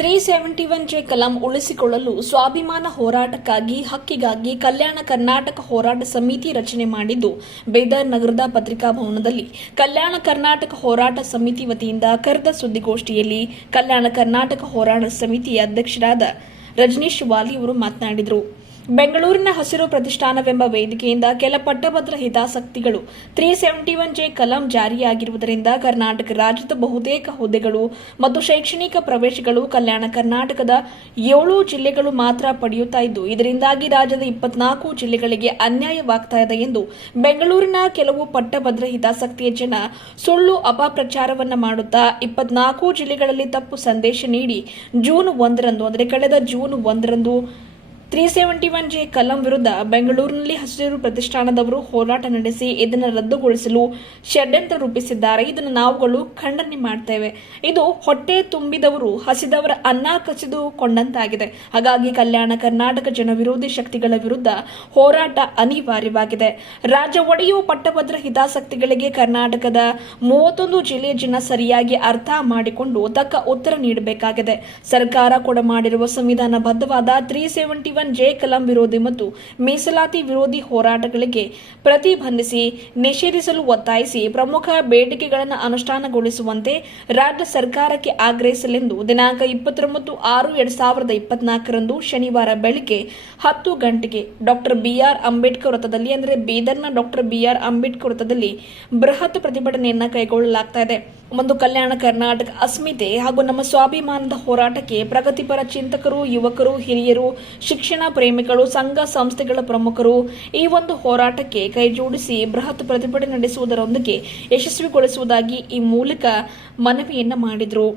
Three seventy one J ಕಲಾಂ ಉಳಿಸಿಕೊಳ್ಳಲು ಸ್ವಾಭಿಮಾನ ಹೋರಾಟಕ್ಕಾಗಿ, ಹಕ್ಕಿಗಾಗಿ ಕಲ್ಯಾಣ ಕರ್ನಾಟಕ ಹೋರಾಟ ಸಮಿತಿ ರಚನೆ ಮಾಡಿದ್ದು ಬೇದರ್ ನಗರದ ಪತ್ರಿಕಾ ಭವನದಲ್ಲಿ. ಕಲ್ಯಾಣ ಕರ್ನಾಟಕ ಹೋರಾಟ ಸಮಿತಿ ವತಿಯಿಂದ ಕರೆದ ಸುದ್ದಿಗೋಷ್ಠಿಯಲ್ಲಿ ಕಲ್ಯಾಣ ಕರ್ನಾಟಕ ಹೋರಾಟ ಸಮಿತಿಯ ಅಧ್ಯಕ್ಷರಾದ ರಜನೀಶ್ ವಾಲಿ ಅವರು ಮಾತನಾಡಿದರು. ಬೆಂಗಳೂರಿನ ಹಸಿರು ಪ್ರತಿಷ್ಠಾನವೆಂಬ ವೇದಿಕೆಯಿಂದ ಕೆಲ ಪಟ್ಟಭದ್ರ ಹಿತಾಸಕ್ತಿಗಳು ತ್ರೀ ಸೆವೆಂಟಿ ಒನ್ ಜೆ ಕಲಂ ಜಾರಿಯಾಗಿರುವುದರಿಂದ ಕರ್ನಾಟಕ ರಾಜ್ಯದ ಬಹುತೇಕ ಹುದ್ದೆಗಳು ಮತ್ತು ಶೈಕ್ಷಣಿಕ ಪ್ರವೇಶಗಳು ಕಲ್ಯಾಣ ಕರ್ನಾಟಕದ ಏಳು ಜಿಲ್ಲೆಗಳು ಮಾತ್ರ ಪಡೆಯುತ್ತಾ ಇದ್ದು, ಇದರಿಂದಾಗಿ ರಾಜ್ಯದ ಇಪ್ಪತ್ನಾಲ್ಕು ಜಿಲ್ಲೆಗಳಿಗೆ ಅನ್ಯಾಯವಾಗ್ತಾ ಇದೆ ಎಂದು ಬೆಂಗಳೂರಿನ ಕೆಲವು ಪಟ್ಟಭದ್ರ ಹಿತಾಸಕ್ತಿಯ ಜನ ಸುಳ್ಳು ಅಪಪ್ರಚಾರವನ್ನ ಮಾಡುತ್ತಾ ಇಪ್ಪತ್ನಾಲ್ಕು ಜಿಲ್ಲೆಗಳಲ್ಲಿ ತಪ್ಪು ಸಂದೇಶ ನೀಡಿ ಜೂನ್ ಒಂದರಂದು, ಅಂದರೆ ಕಳೆದ ಜೂನ್ ಒಂದರಂದು ತ್ರೀ ಸೆವೆಂಟಿ ಒನ್ ಜೆ ಕಲಂ ವಿರುದ್ಧ ಬೆಂಗಳೂರಿನಲ್ಲಿ ಹಸಿರು ಪ್ರತಿಷ್ಠಾನದವರು ಹೋರಾಟ ನಡೆಸಿ ಇದನ್ನು ರದ್ದುಗೊಳಿಸಲು ಷಡ್ಯಂತ್ರ ರೂಪಿಸಿದ್ದಾರೆ. ಇದನ್ನು ನಾವುಗಳು ಖಂಡನೆ ಮಾಡ್ತೇವೆ. ಇದು ಹೊಟ್ಟೆ ತುಂಬಿದವರು, ಹಸಿದವರ ಅನ್ನ ಕಸಿದುಕೊಂಡಂತಾಗಿದೆ. ಹಾಗಾಗಿ ಕಲ್ಯಾಣ ಕರ್ನಾಟಕ ಜನ ವಿರೋಧಿ ಶಕ್ತಿಗಳ ವಿರುದ್ಧ ಹೋರಾಟ ಅನಿವಾರ್ಯವಾಗಿದೆ. ರಾಜ್ಯ ಒಡೆಯುವ ಪಟ್ಟಭದ್ರ ಹಿತಾಸಕ್ತಿಗಳಿಗೆ ಕರ್ನಾಟಕದ ಮೂವತ್ತೊಂದು ಜಿಲ್ಲೆಯ ಜನ ಸರಿಯಾಗಿ ಅರ್ಥ ಮಾಡಿಕೊಂಡು ತಕ್ಕ ಉತ್ತರ ನೀಡಬೇಕಾಗಿದೆ. ಸರ್ಕಾರ ಕೂಡ ಮಾಡಿರುವ ಸಂವಿಧಾನಬದ್ಧವಾದ ತ್ರೀ ಸೆವೆಂಟಿ ಒನ್ ಜೆ ಕಲಂ ವಿರೋಧಿ ಮತ್ತು ಮೀಸಲಾತಿ ವಿರೋಧಿ ಹೋರಾಟಗಳಿಗೆ ಪ್ರತಿಬಂಧಿಸಿ, ನಿಷೇಧಿಸಲು ಒತ್ತಾಯಿಸಿ ಪ್ರಮುಖ ಬೇಡಿಕೆಗಳನ್ನು ಅನುಷ್ಠಾನಗೊಳಿಸುವಂತೆ ರಾಜ್ಯ ಸರ್ಕಾರಕ್ಕೆ ಆಗ್ರಹಿಸಲೆಂದು ದಿನಾಂಕ ಇಪ್ಪತ್ತೊಂಬತ್ತು ಆರು ಎರಡ್ ಸಾವಿರದ ಇಪ್ಪತ್ನಾಲ್ಕರಂದು ಶನಿವಾರ ಬೆಳಿಗ್ಗೆ ಹತ್ತು ಗಂಟೆಗೆ ಡಾಕ್ಟರ್ ಬಿಆರ್ ಅಂಬೇಡ್ಕರ್ ವೃತ್ತದಲ್ಲಿ, ಅಂದರೆ ಬೀದರ್ನ ಡಾಕ್ಟರ್ ಬಿಆರ್ ಅಂಬೇಡ್ಕರ್ ವೃತ್ತದಲ್ಲಿ ಬೃಹತ್ ಪ್ರತಿಭಟನೆಯನ್ನು ಕೈಗೊಳ್ಳಲಾಗ್ತಾ ಇದೆ. ಒಂದು ಕಲ್ಯಾಣ ಕರ್ನಾಟಕ ಅಸ್ಮಿತೆ ಹಾಗೂ ನಮ್ಮ ಸ್ವಾಭಿಮಾನದ ಹೋರಾಟಕ್ಕೆ ಪ್ರಗತಿಪರ ಚಿಂತಕರು, ಯುವಕರು, ಹಿರಿಯರು, ಶಿಕ್ಷಣ ಪ್ರೇಮಿಗಳು, ಸಂಘ ಸಂಸ್ಥೆಗಳ ಪ್ರಮುಖರು ಈ ಒಂದು ಹೋರಾಟಕ್ಕೆ ಕೈಜೋಡಿಸಿ ಬೃಹತ್ ಪ್ರತಿಭಟನೆ ನಡೆಸುವುದರೊಂದಿಗೆ ಯಶಸ್ವಿಗೊಳಿಸುವುದಾಗಿ ಈ ಮೂಲಕ ಮನವಿಯನ್ನು ಮಾಡಿದರು.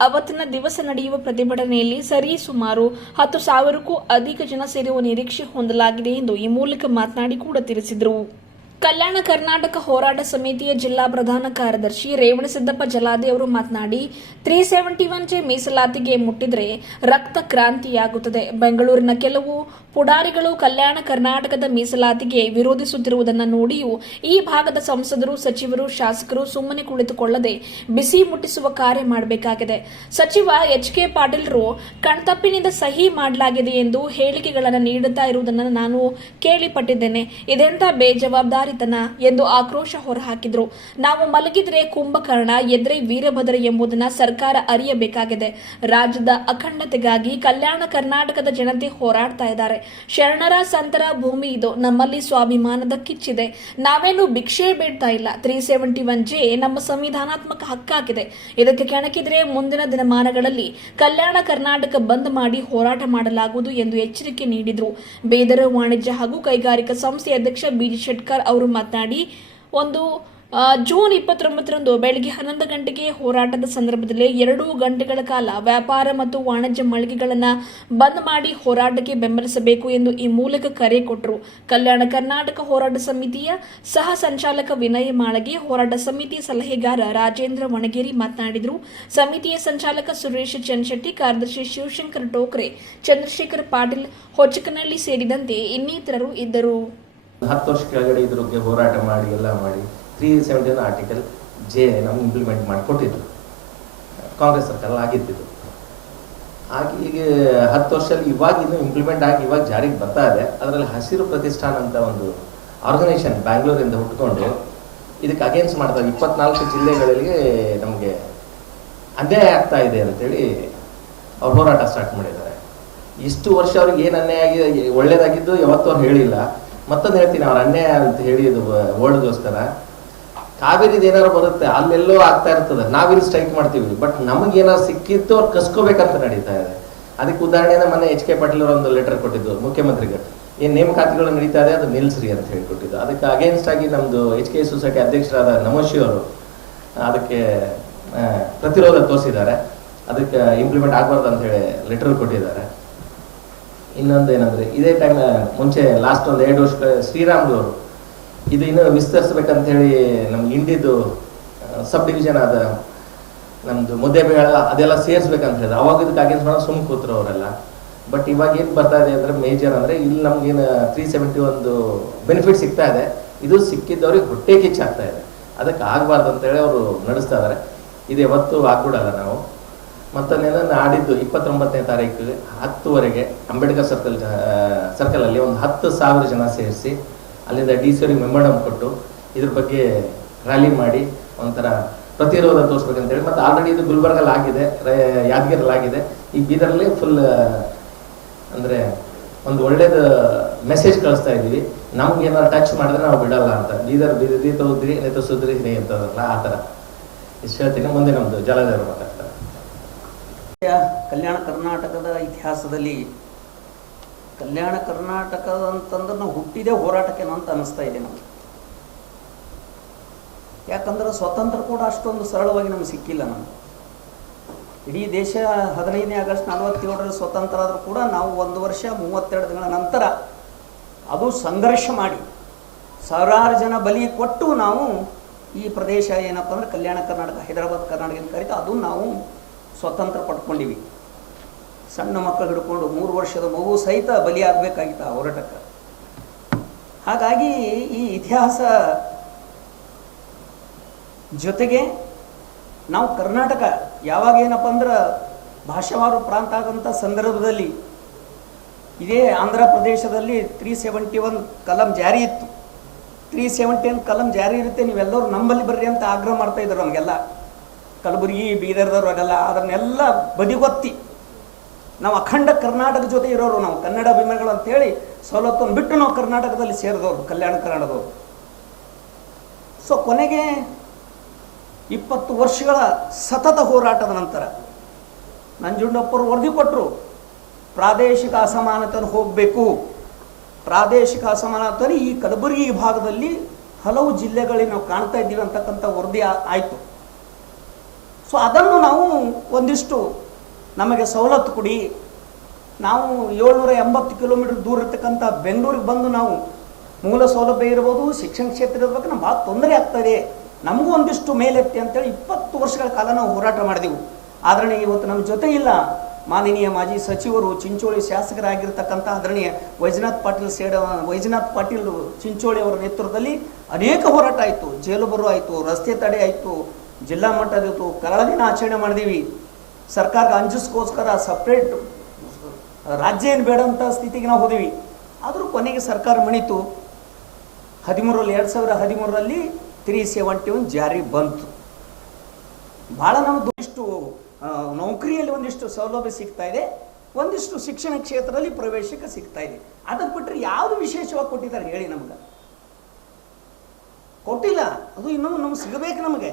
ಅವತ್ತಿನ ದಿವಸ ನಡೆಯುವ ಪ್ರತಿಭಟನೆಯಲ್ಲಿ ಸರಿ ಸುಮಾರು ಹತ್ತು ಸಾವಿರಕ್ಕೂ ಅಧಿಕ ಜನ ಸೇರುವ ನಿರೀಕ್ಷೆ ಹೊಂದಲಾಗಿದೆ ಎಂದು ಈ ಮೂಲಕ ಮಾತನಾಡಿ ಕೂಡ ತಿಳಿಸಿದರು. ಕಲ್ಯಾಣ ಕರ್ನಾಟಕ ಹೋರಾಟ ಸಮಿತಿಯ ಜಿಲ್ಲಾ ಪ್ರಧಾನ ಕಾರ್ಯದರ್ಶಿ ರೇವಣಸಿದ್ದಪ್ಪ ಜಲಾದಿ ಅವರು ಮಾತನಾಡಿ, ತ್ರೀ ಸೆವೆಂಟಿ ಒನ್ ಜೆ ಮೀಸಲಾತಿಗೆ ಮುಟ್ಟಿದ್ರೆ ರಕ್ತ ಕ್ರಾಂತಿಯಾಗುತ್ತದೆ. ಬೆಂಗಳೂರಿನ ಕೆಲವು ಪುಡಾರಿಗಳು ಕಲ್ಯಾಣ ಕರ್ನಾಟಕದ ಮೀಸಲಾತಿಗೆ ವಿರೋಧಿಸುತ್ತಿರುವುದನ್ನು ನೋಡಿಯೂ ಈ ಭಾಗದ ಸಂಸದರು, ಸಚಿವರು, ಶಾಸಕರು ಸುಮ್ಮನೆ ಕುಳಿತುಕೊಳ್ಳದೆ ಬಿಸಿ ಮುಟ್ಟಿಸುವ ಕಾರ್ಯ ಮಾಡಬೇಕಾಗಿದೆ. ಸಚಿವ ಎಚ್ ಕೆ ಪಾಟೀಲ್ರು, ಕಣ್ತಪ್ಪಿನಿಂದ ಸಹಿ ಮಾಡಲಾಗಿದೆ ಎಂದು ಹೇಳಿಕೆಗಳನ್ನು ನೀಡುತ್ತಾ ಇರುವುದನ್ನು ನಾನು ಕೇಳಿಪಟ್ಟಿದ್ದೇನೆ. ಇದೆಂತ ಬೇಜವಾಬ್ದಾರಿತನ ಎಂದು ಆಕ್ರೋಶ ಹೊರಹಾಕಿದ್ರು. ನಾವು ಮಲಗಿದ್ರೆ ಕುಂಭಕರ್ಣ, ಎದ್ರೆ ವೀರಭದ್ರ ಎಂಬುದನ್ನು ಸರ್ಕಾರ ಅರಿಯಬೇಕಾಗಿದೆ. ರಾಜ್ಯದ ಅಖಂಡತೆಗಾಗಿ ಕಲ್ಯಾಣ ಕರ್ನಾಟಕದ ಜನತೆ ಹೋರಾಡ್ತಾ ಇದ್ದಾರೆ. ಶರಣರ ಸಂತರ ಭೂಮಿ ಇದು. ನಮ್ಮಲ್ಲಿ ಸ್ವಾಭಿಮಾನದ ಕಿಚ್ಚಿದೆ. ನಾವೇನು ಭಿಕ್ಷೆ ಬೇಡ್ತಾ ಇಲ್ಲ. ತ್ರೀ ಸೆವೆಂಟಿ ಒನ್ ಜೆ ನಮ್ಮ ಸಂವಿಧಾನಾತ್ಮಕ ಹಕ್ಕಾಗಿದೆ. ಇದಕ್ಕೆ ಕೆಣಕಿದ್ರೆ ಮುಂದಿನ ದಿನಮಾನಗಳಲ್ಲಿ ಕಲ್ಯಾಣ ಕರ್ನಾಟಕ ಬಂದ್ ಮಾಡಿ ಹೋರಾಟ ಮಾಡಲಾಗುವುದು ಎಂದು ಎಚ್ಚರಿಕೆ ನೀಡಿದ್ರು. ಬೇದರ ವಾಣಿಜ್ಯ ಹಾಗೂ ಕೈಗಾರಿಕಾ ಸಂಸ್ಥೆ ಅಧ್ಯಕ್ಷ ಬಿಜಿ ಶೆಟ್ಕರ್ ಅವರು. ಮಾತನಾಡಿ, ಒಂದು ಜೂನ್ ಇಪ್ಪತ್ತೊಂಬತ್ತರಂದು ಬೆಳಗ್ಗೆ ಹನ್ನೊಂದು ಗಂಟೆಗೆ ಹೋರಾಟದ ಸಂದರ್ಭದಲ್ಲಿ ಎರಡು ಗಂಟೆಗಳ ಕಾಲ ವ್ಯಾಪಾರ ಮತ್ತು ವಾಣಿಜ್ಯ ಮಳಿಗೆಗಳನ್ನು ಬಂದ್ ಮಾಡಿ ಹೋರಾಟಕ್ಕೆ ಬೆಂಬಲಿಸಬೇಕು ಎಂದು ಈ ಮೂಲಕ ಕರೆ ಕೊಟ್ಟರು ಕಲ್ಯಾಣ ಕರ್ನಾಟಕ ಹೋರಾಟ ಸಮಿತಿಯ ಸಹ ಸಂಚಾಲಕ ವಿನಯ್ ಮಾಳಗೆ, ಹೋರಾಟ ಸಮಿತಿ ಸಲಹೆಗಾರ ರಾಜೇಂದ್ರ ವಣಗೇರಿ ಮಾತನಾಡಿದರು. ಸಮಿತಿಯ ಸಂಚಾಲಕ ಸುರೇಶ್ ಚನ್ಶೆಟ್ಟಿ ಕಾರ್ಯದರ್ಶಿ ಶಿವಶಂಕರ್ ಟೋಕ್ರೆ, ಚಂದ್ರಶೇಖರ್ ಪಾಟೀಲ್ ಹೊಚಕನಹಳ್ಳಿ ಸೇರಿದಂತೆ ಇನ್ನಿತರರು ಇದ್ದರು. ಹತ್ತು ವರ್ಷ ಕೆಳಗಡೆ ಇದ್ರ ಬಗ್ಗೆ ಹೋರಾಟ ಮಾಡಿ, ಎಲ್ಲ ಮಾಡಿ ತ್ರೀ ಸೆವೆಂಟೀನ್ ಆರ್ಟಿಕಲ್ ಜೆ ನಮ್ಗೆ ಇಂಪ್ಲಿಮೆಂಟ್ ಮಾಡಿಕೊಟ್ಟಿದ್ರು. ಕಾಂಗ್ರೆಸ್ ಸರ್ಕಾರ ಆಗಿದ್ದಿದ್ದು. ಆಗಿ ಈಗ ಹತ್ತು ವರ್ಷದಲ್ಲಿ ಇವಾಗ ಇನ್ನು ಇಂಪ್ಲಿಮೆಂಟ್ ಆಗಿ ಇವಾಗ ಜಾರಿಗೆ ಬರ್ತಾ ಇದೆ. ಅದರಲ್ಲಿ ಹಸಿರು ಪ್ರತಿಷ್ಠಾನ ಅಂತ ಒಂದು ಆರ್ಗನೈಸೇಷನ್ ಬ್ಯಾಂಗ್ಳೂರಿಂದ ಹುಟ್ಕೊಂಡು ಇದಕ್ಕೆ ಅಗೇನ್ಸ್ಟ್ ಮಾಡ್ತಾರೆ ಇಪ್ಪತ್ನಾಲ್ಕು ಜಿಲ್ಲೆಗಳಲ್ಲಿ ನಮಗೆ ಅನ್ಯಾಯ ಆಗ್ತಾ ಇದೆ ಅಂತೇಳಿ ಅವ್ರು ಹೋರಾಟ ಸ್ಟಾರ್ಟ್ ಮಾಡಿದ್ದಾರೆ. ಇಷ್ಟು ವರ್ಷ ಅವ್ರಿಗೆ ಏನು ಅನ್ಯಾಯ ಆಗಿದೆ, ಒಳ್ಳೇದಾಗಿದ್ದು ಯಾವತ್ತೂ ಅವ್ರು ಹೇಳಿಲ್ಲ. ಮತ್ತೊಂದು ಹೇಳ್ತೀನಿ ಅವ್ರ ಅನ್ಯಾಯ ಅಂತ ಹೇಳಿ ಇದು ವರ್ಡ್ಗೋಸ್ಕರ. ಕಾವೇರಿದು ಏನಾರು ಬರುತ್ತೆ, ಅಲ್ಲೆಲ್ಲೋ ಆಗ್ತಾ ಇರ್ತದೆ. ನಾವಿಲ್ಲಿ ಸ್ಟ್ರೈಕ್ ಮಾಡ್ತೀವಿ. ಬಟ್ ನಮಗೇನಾದ್ರು ಸಿಕ್ಕಿತ್ತು, ಅವ್ರು ಕಸ್ಕೋಬೇಕಂತ ನಡೀತಾ ಇದೆ. ಅದಕ್ಕೆ ಉದಾಹರಣೆ ಮೊನ್ನೆ ಎಚ್ ಕೆ ಪಾಟೀಲ್ ಅವರು ಒಂದು ಲೆಟರ್ ಕೊಟ್ಟಿದ್ದು, ಮುಖ್ಯಮಂತ್ರಿಗೆ. ಏನು ನೇಮಕಾತಿಗಳು ನಡೀತಾ ಇದೆ, ಅದು ನಿಲ್ಸ್ರಿ ಅಂತ ಹೇಳಿಕೊಟ್ಟಿದ್ದು ಅದಕ್ಕೆ ಅಗೇನ್ಸ್ಟ್ ಆಗಿ ನಮ್ದು ಎಚ್ ಕೆ ಸೊಸೈಟಿ ಅಧ್ಯಕ್ಷರಾದ ನಮೋಶಿ ಅವರು ಅದಕ್ಕೆ ಪ್ರತಿರೋಧ ತೋರಿಸಿದ್ದಾರೆ. ಅದಕ್ಕೆ ಇಂಪ್ಲಿಮೆಂಟ್ ಆಗಬಾರ್ದು ಅಂತ ಹೇಳಿ ಲೆಟರ್ ಕೊಟ್ಟಿದ್ದಾರೆ. ಇನ್ನೊಂದು ಏನಂದ್ರೆ ಇದೇ ಟೈಮ್ ಮುಂಚೆ ಲಾಸ್ಟ್ ಒಂದು ಎರಡು ವರ್ಷ ಶ್ರೀರಾಮ್ಲು ಅವರು, ಇದು ಇನ್ನು ವಿಸ್ತರಿಸ್ಬೇಕಂತ ಹೇಳಿ ನಮ್ಗೆ ಇಂಡಿದು ಸಬ್ ಡಿವಿಷನ್ ಆದ ನಮ್ದು ಮುದ್ದೆಬೇಳ ಅದೆಲ್ಲ ಸೇರಿಸ್ಬೇಕಂತ ಹೇಳಿದ್ರು. ಅವಾಗ ಇದಕ್ಕೆ ಮಾಡೋ ಸುಮ್ ಕೂತ್ರು ಅವರೆಲ್ಲ. ಬಟ್ ಇವಾಗ ಏನು ಬರ್ತಾ ಇದೆ ಅಂದ್ರೆ ಮೇಜರ್ ಅಂದ್ರೆ, ಇಲ್ಲಿ ನಮ್ಗೇನು ತ್ರೀ ಸೆವೆಂಟಿ ಒಂದು ಬೆನಿಫಿಟ್ ಸಿಗ್ತಾ ಇದೆ. ಇದು ಸಿಕ್ಕಿದ್ದವ್ರಿಗೆ ಹೊಟ್ಟೆ ಕಿಚ್ಚಾಗ್ತಾ ಇದೆ. ಅದಕ್ಕೆ ಆಗಬಾರ್ದು ಅಂತೇಳಿ ಅವರು ನಡೆಸ್ತಾ ಇದ್ದಾರೆ ಇದು ಯಾವತ್ತೂ ಆಗ್ಬಿಡಲ್ಲ ನಾವು. ಮತ್ತೊಂದೇನು ನಾಡಿದ್ದು ಇಪ್ಪತ್ತೊಂಬತ್ತನೇ ತಾರೀಕು ಹತ್ತುವರೆಗೆ ಅಂಬೇಡ್ಕರ್ ಸರ್ಕಲ್ ಸರ್ಕಲಲ್ಲಿ ಒಂದು ಹತ್ತು ಸಾವಿರ ಜನ ಸೇರಿಸಿ ಅಲ್ಲಿಂದ ಡಿ ಸಿ ಅವರಿಗೆ ಮೆಮೊರಂ ಕೊಟ್ಟು ಇದ್ರ ಬಗ್ಗೆ ರ್ಯಾಲಿ ಮಾಡಿ ಒಂಥರ ಪ್ರತಿರೋಧ ತೋರಿಸ್ಬೇಕಂತೇಳಿ ಮತ್ತು ಆಲ್ರೆಡಿ ಇದು ಗುಲ್ಬರ್ಗಲ್ಲಿ ಆಗಿದೆ ಯಾದಗಿರಲ್ಲಿ ಆಗಿದೆ. ಈ ಬೀದರಲ್ಲಿ ಫುಲ್ ಅಂದರೆ ಒಂದು ಒಳ್ಳೇದು ಮೆಸೇಜ್ ಕಳಿಸ್ತಾ ಇದ್ದೀವಿ. ನಮ್ಗೆ ಏನಾದ್ರು ಟಚ್ ಮಾಡಿದ್ರೆ ನಾವು ಬಿಡಲ್ಲ ಅಂತ. ಬೀದರ್ ಬೀದಿ ತೋದ್ರಿ ನೆತ ಸುದ್ರಿ ಅಂತ ಆ ಥರ. ಇಷ್ಟು ಹೇಳ್ತೀನಿ. ಮುಂದೆ ನಮ್ಮದು ಮಾತಾಡ್ತಾರೆ ಕಲ್ಯಾಣ ಕರ್ನಾಟಕದ ಇತಿಹಾಸದಲ್ಲಿ ಕಲ್ಯಾಣ ಕರ್ನಾಟಕ ಅಂತಂದ್ರೆ ನಾವು ಹುಟ್ಟಿದೇ ಹೋರಾಟಕ್ಕೆ ಅಂತ ಅನಿಸ್ತಾ ಇದೆ ನಮಗೆ. ಯಾಕಂದ್ರೆ ಸ್ವತಂತ್ರ ಕೂಡ ಅಷ್ಟೊಂದು ಸರಳವಾಗಿ ನಮ್ಗೆ ಸಿಕ್ಕಿಲ್ಲ ನಮ್ಗೆ. ಇಡೀ ದೇಶ ಹದಿನೈದನೇ ಆಗಸ್ಟ್ ನಲವತ್ತೇಳರಲ್ಲಿ ಸ್ವತಂತ್ರ ಆದರೂ ಕೂಡ ನಾವು ಒಂದು ವರ್ಷ ಮೂವತ್ತೆರಡು ದಿನಗಳ ನಂತರ ಅದು ಸಂಘರ್ಷ ಮಾಡಿ ಸಾವಿರಾರು ಜನ ಬಲಿ ಕೊಟ್ಟು ನಾವು ಈ ಪ್ರದೇಶ ಏನಪ್ಪ ಅಂದ್ರೆ ಕಲ್ಯಾಣ ಕರ್ನಾಟಕ, ಹೈದರಾಬಾದ್ ಕರ್ನಾಟಕ ಅಂತ ಕರೀತಾ, ಅದು ನಾವು ಸ್ವತಂತ್ರ ಪಡ್ಕೊಂಡಿವಿ. ಸಣ್ಣ ಮಕ್ಕಳು ಹಿಡ್ಕೊಂಡು ಮೂರು ವರ್ಷದ ಮಗು ಸಹಿತ ಬಲಿಯಾಗಬೇಕಾಗಿತ್ತು ಆ ಹೋರಾಟಕ್ಕೆ. ಹಾಗಾಗಿ ಈ ಇತಿಹಾಸ ಜೊತೆಗೆ ನಾವು ಕರ್ನಾಟಕ ಯಾವಾಗ ಏನಪ್ಪ ಅಂದ್ರೆ ಭಾಷಾವಾರು ಪ್ರಾಂತ ಆದಂಥ ಸಂದರ್ಭದಲ್ಲಿ ಇದೇ ಆಂಧ್ರ ಪ್ರದೇಶದಲ್ಲಿ ತ್ರೀ ಸೆವೆಂಟಿ ಒನ್ ಕಲಂ ಜಾರಿ ಇತ್ತು. ತ್ರೀ ಸೆವೆಂಟಿ ಒನ್ ಕಲಂ ಜಾರಿ ಇರುತ್ತೆ, ನೀವೆಲ್ಲರೂ ನಂಬಲ್ಲಿ ಬರ್ರಿ ಅಂತ ಆಗ್ರಹ ಮಾಡ್ತಾ ಇದ್ರು ನಮಗೆಲ್ಲ. ಕಲಬುರಗಿ, ಬೀದರ್ದವ್ರು ಅದೆಲ್ಲ, ಅದನ್ನೆಲ್ಲ ಬದಿಗೊತ್ತಿ. ನಾವು ಅಖಂಡ ಕರ್ನಾಟಕ ಜೊತೆ ಇರೋರು ನಾವು, ಕನ್ನಡ ಅಭಿಮಾನಿಗಳು ಅಂತೇಳಿ ಸವಲತ್ತನ್ನು ಬಿಟ್ಟು ನಾವು ಕರ್ನಾಟಕದಲ್ಲಿ ಸೇರಿದವರು, ಕಲ್ಯಾಣ ಕರ್ನಾಟಕದವರು. ಸೊ ಕೊನೆಗೆ ಇಪ್ಪತ್ತು ವರ್ಷಗಳ ಸತತ ಹೋರಾಟದ ನಂತರ ನಂಜುಂಡಪ್ಪರು ವರದಿ ಕೊಟ್ಟರು ಪ್ರಾದೇಶಿಕ ಅಸಮಾನತೆಯನ್ನು ಹೋಗಬೇಕು. ಪ್ರಾದೇಶಿಕ ಅಸಮಾನತೆ ಈ ಕಲಬುರಗಿ ಭಾಗದಲ್ಲಿ ಹಲವು ಜಿಲ್ಲೆಗಳಿಗೆ ನಾವು ಕಾಣ್ತಾ ಇದ್ದೀವಿ ಅಂತಕ್ಕಂಥ ವರದಿ ಆಯಿತು. ಸೊ ಅದನ್ನು ನಾವು ಒಂದಿಷ್ಟು ನಮಗೆ ಸವಲತ್ತು ಕೊಡಿ. ನಾವು ಏಳ್ನೂರ ಎಂಬತ್ತು ಕಿಲೋಮೀಟರ್ ದೂರ ಇರ್ತಕ್ಕಂಥ ಬೆಂಗಳೂರಿಗೆ ಬಂದು ನಾವು ಮೂಲ ಸೌಲಭ್ಯ ಇರ್ಬೋದು, ಶಿಕ್ಷಣ ಕ್ಷೇತ್ರ ಇರ್ಬೇಕು ನಮ್ಗೆ ಭಾಳ ತೊಂದರೆ ಆಗ್ತದೆ ನಮಗೂ ಒಂದಿಷ್ಟು ಮೇಲೆತ್ತಿ ಅಂತೇಳಿ ಇಪ್ಪತ್ತು ವರ್ಷಗಳ ಕಾಲ ನಾವು ಹೋರಾಟ ಮಾಡಿದೆವು. ಆದರಣೆ ಇವತ್ತು ನಮ್ಮ ಜೊತೆ ಇಲ್ಲ ಮಾನನೀಯ ಮಾಜಿ ಸಚಿವರು, ಚಿಂಚೋಳಿ ಶಾಸಕರಾಗಿರ್ತಕ್ಕಂಥ ಆದರಣೀಯ ವೈಜನಾಥ್ ಪಾಟೀಲ್ ಸೇಡ, ವೈಜನಾಥ್ ಪಾಟೀಲ್ ಚಿಂಚೋಳಿ ಅವರ ನೇತೃತ್ವದಲ್ಲಿ ಅನೇಕ ಹೋರಾಟ ಆಯಿತು. ಜೇಲು ಆಯಿತು, ರಸ್ತೆ ತಡೆ ಆಯಿತು ಜಿಲ್ಲಾ ಮಟ್ಟದಿತ್ತು ಕರಾಳ ದಿನ ಆಚರಣೆ ಮಾಡಿದೀವಿ. ಸರ್ಕಾರಕ್ಕೆ ಅಂಜಿಸ್ಕೋಸ್ಕರ ಸಪ್ರೇಟ್ ರಾಜ್ಯ ಏನು ಬೇಡ ಅಂತ ಸ್ಥಿತಿಗೆ ನಾವು ಹೋದಿವಿ. ಆದರೂ ಕೊನೆಗೆ ಸರ್ಕಾರ ಮಣಿತು. ಹದಿಮೂರರಲ್ಲಿ ಎರಡು ಸಾವಿರ ಹದಿಮೂರರಲ್ಲಿ ತ್ರೀ ಸೆವೆಂಟಿ ಒನ್ ಜಾರಿ ಬಂತು. ಭಾಳ ನಮ್ದು ಇಷ್ಟು ನೌಕರಿಯಲ್ಲಿ ಒಂದಿಷ್ಟು ಸೌಲಭ್ಯ ಸಿಗ್ತಾ ಇದೆ. ಒಂದಿಷ್ಟು ಶಿಕ್ಷಣ ಕ್ಷೇತ್ರದಲ್ಲಿ ಪ್ರವೇಶಕ್ಕೆ ಸಿಗ್ತಾ ಇದೆ. ಅದಕ್ಕೆ ಬಿಟ್ಟರೆ ಯಾವುದು ವಿಶೇಷವಾಗಿ ಕೊಟ್ಟಿದ್ದಾರೆ ಹೇಳಿ ನಮ್ಗೆ. ಕೊಟ್ಟಿಲ್ಲ. ಅದು ಇನ್ನೂ ನಮ್ಗೆ ಸಿಗಬೇಕು ನಮಗೆ.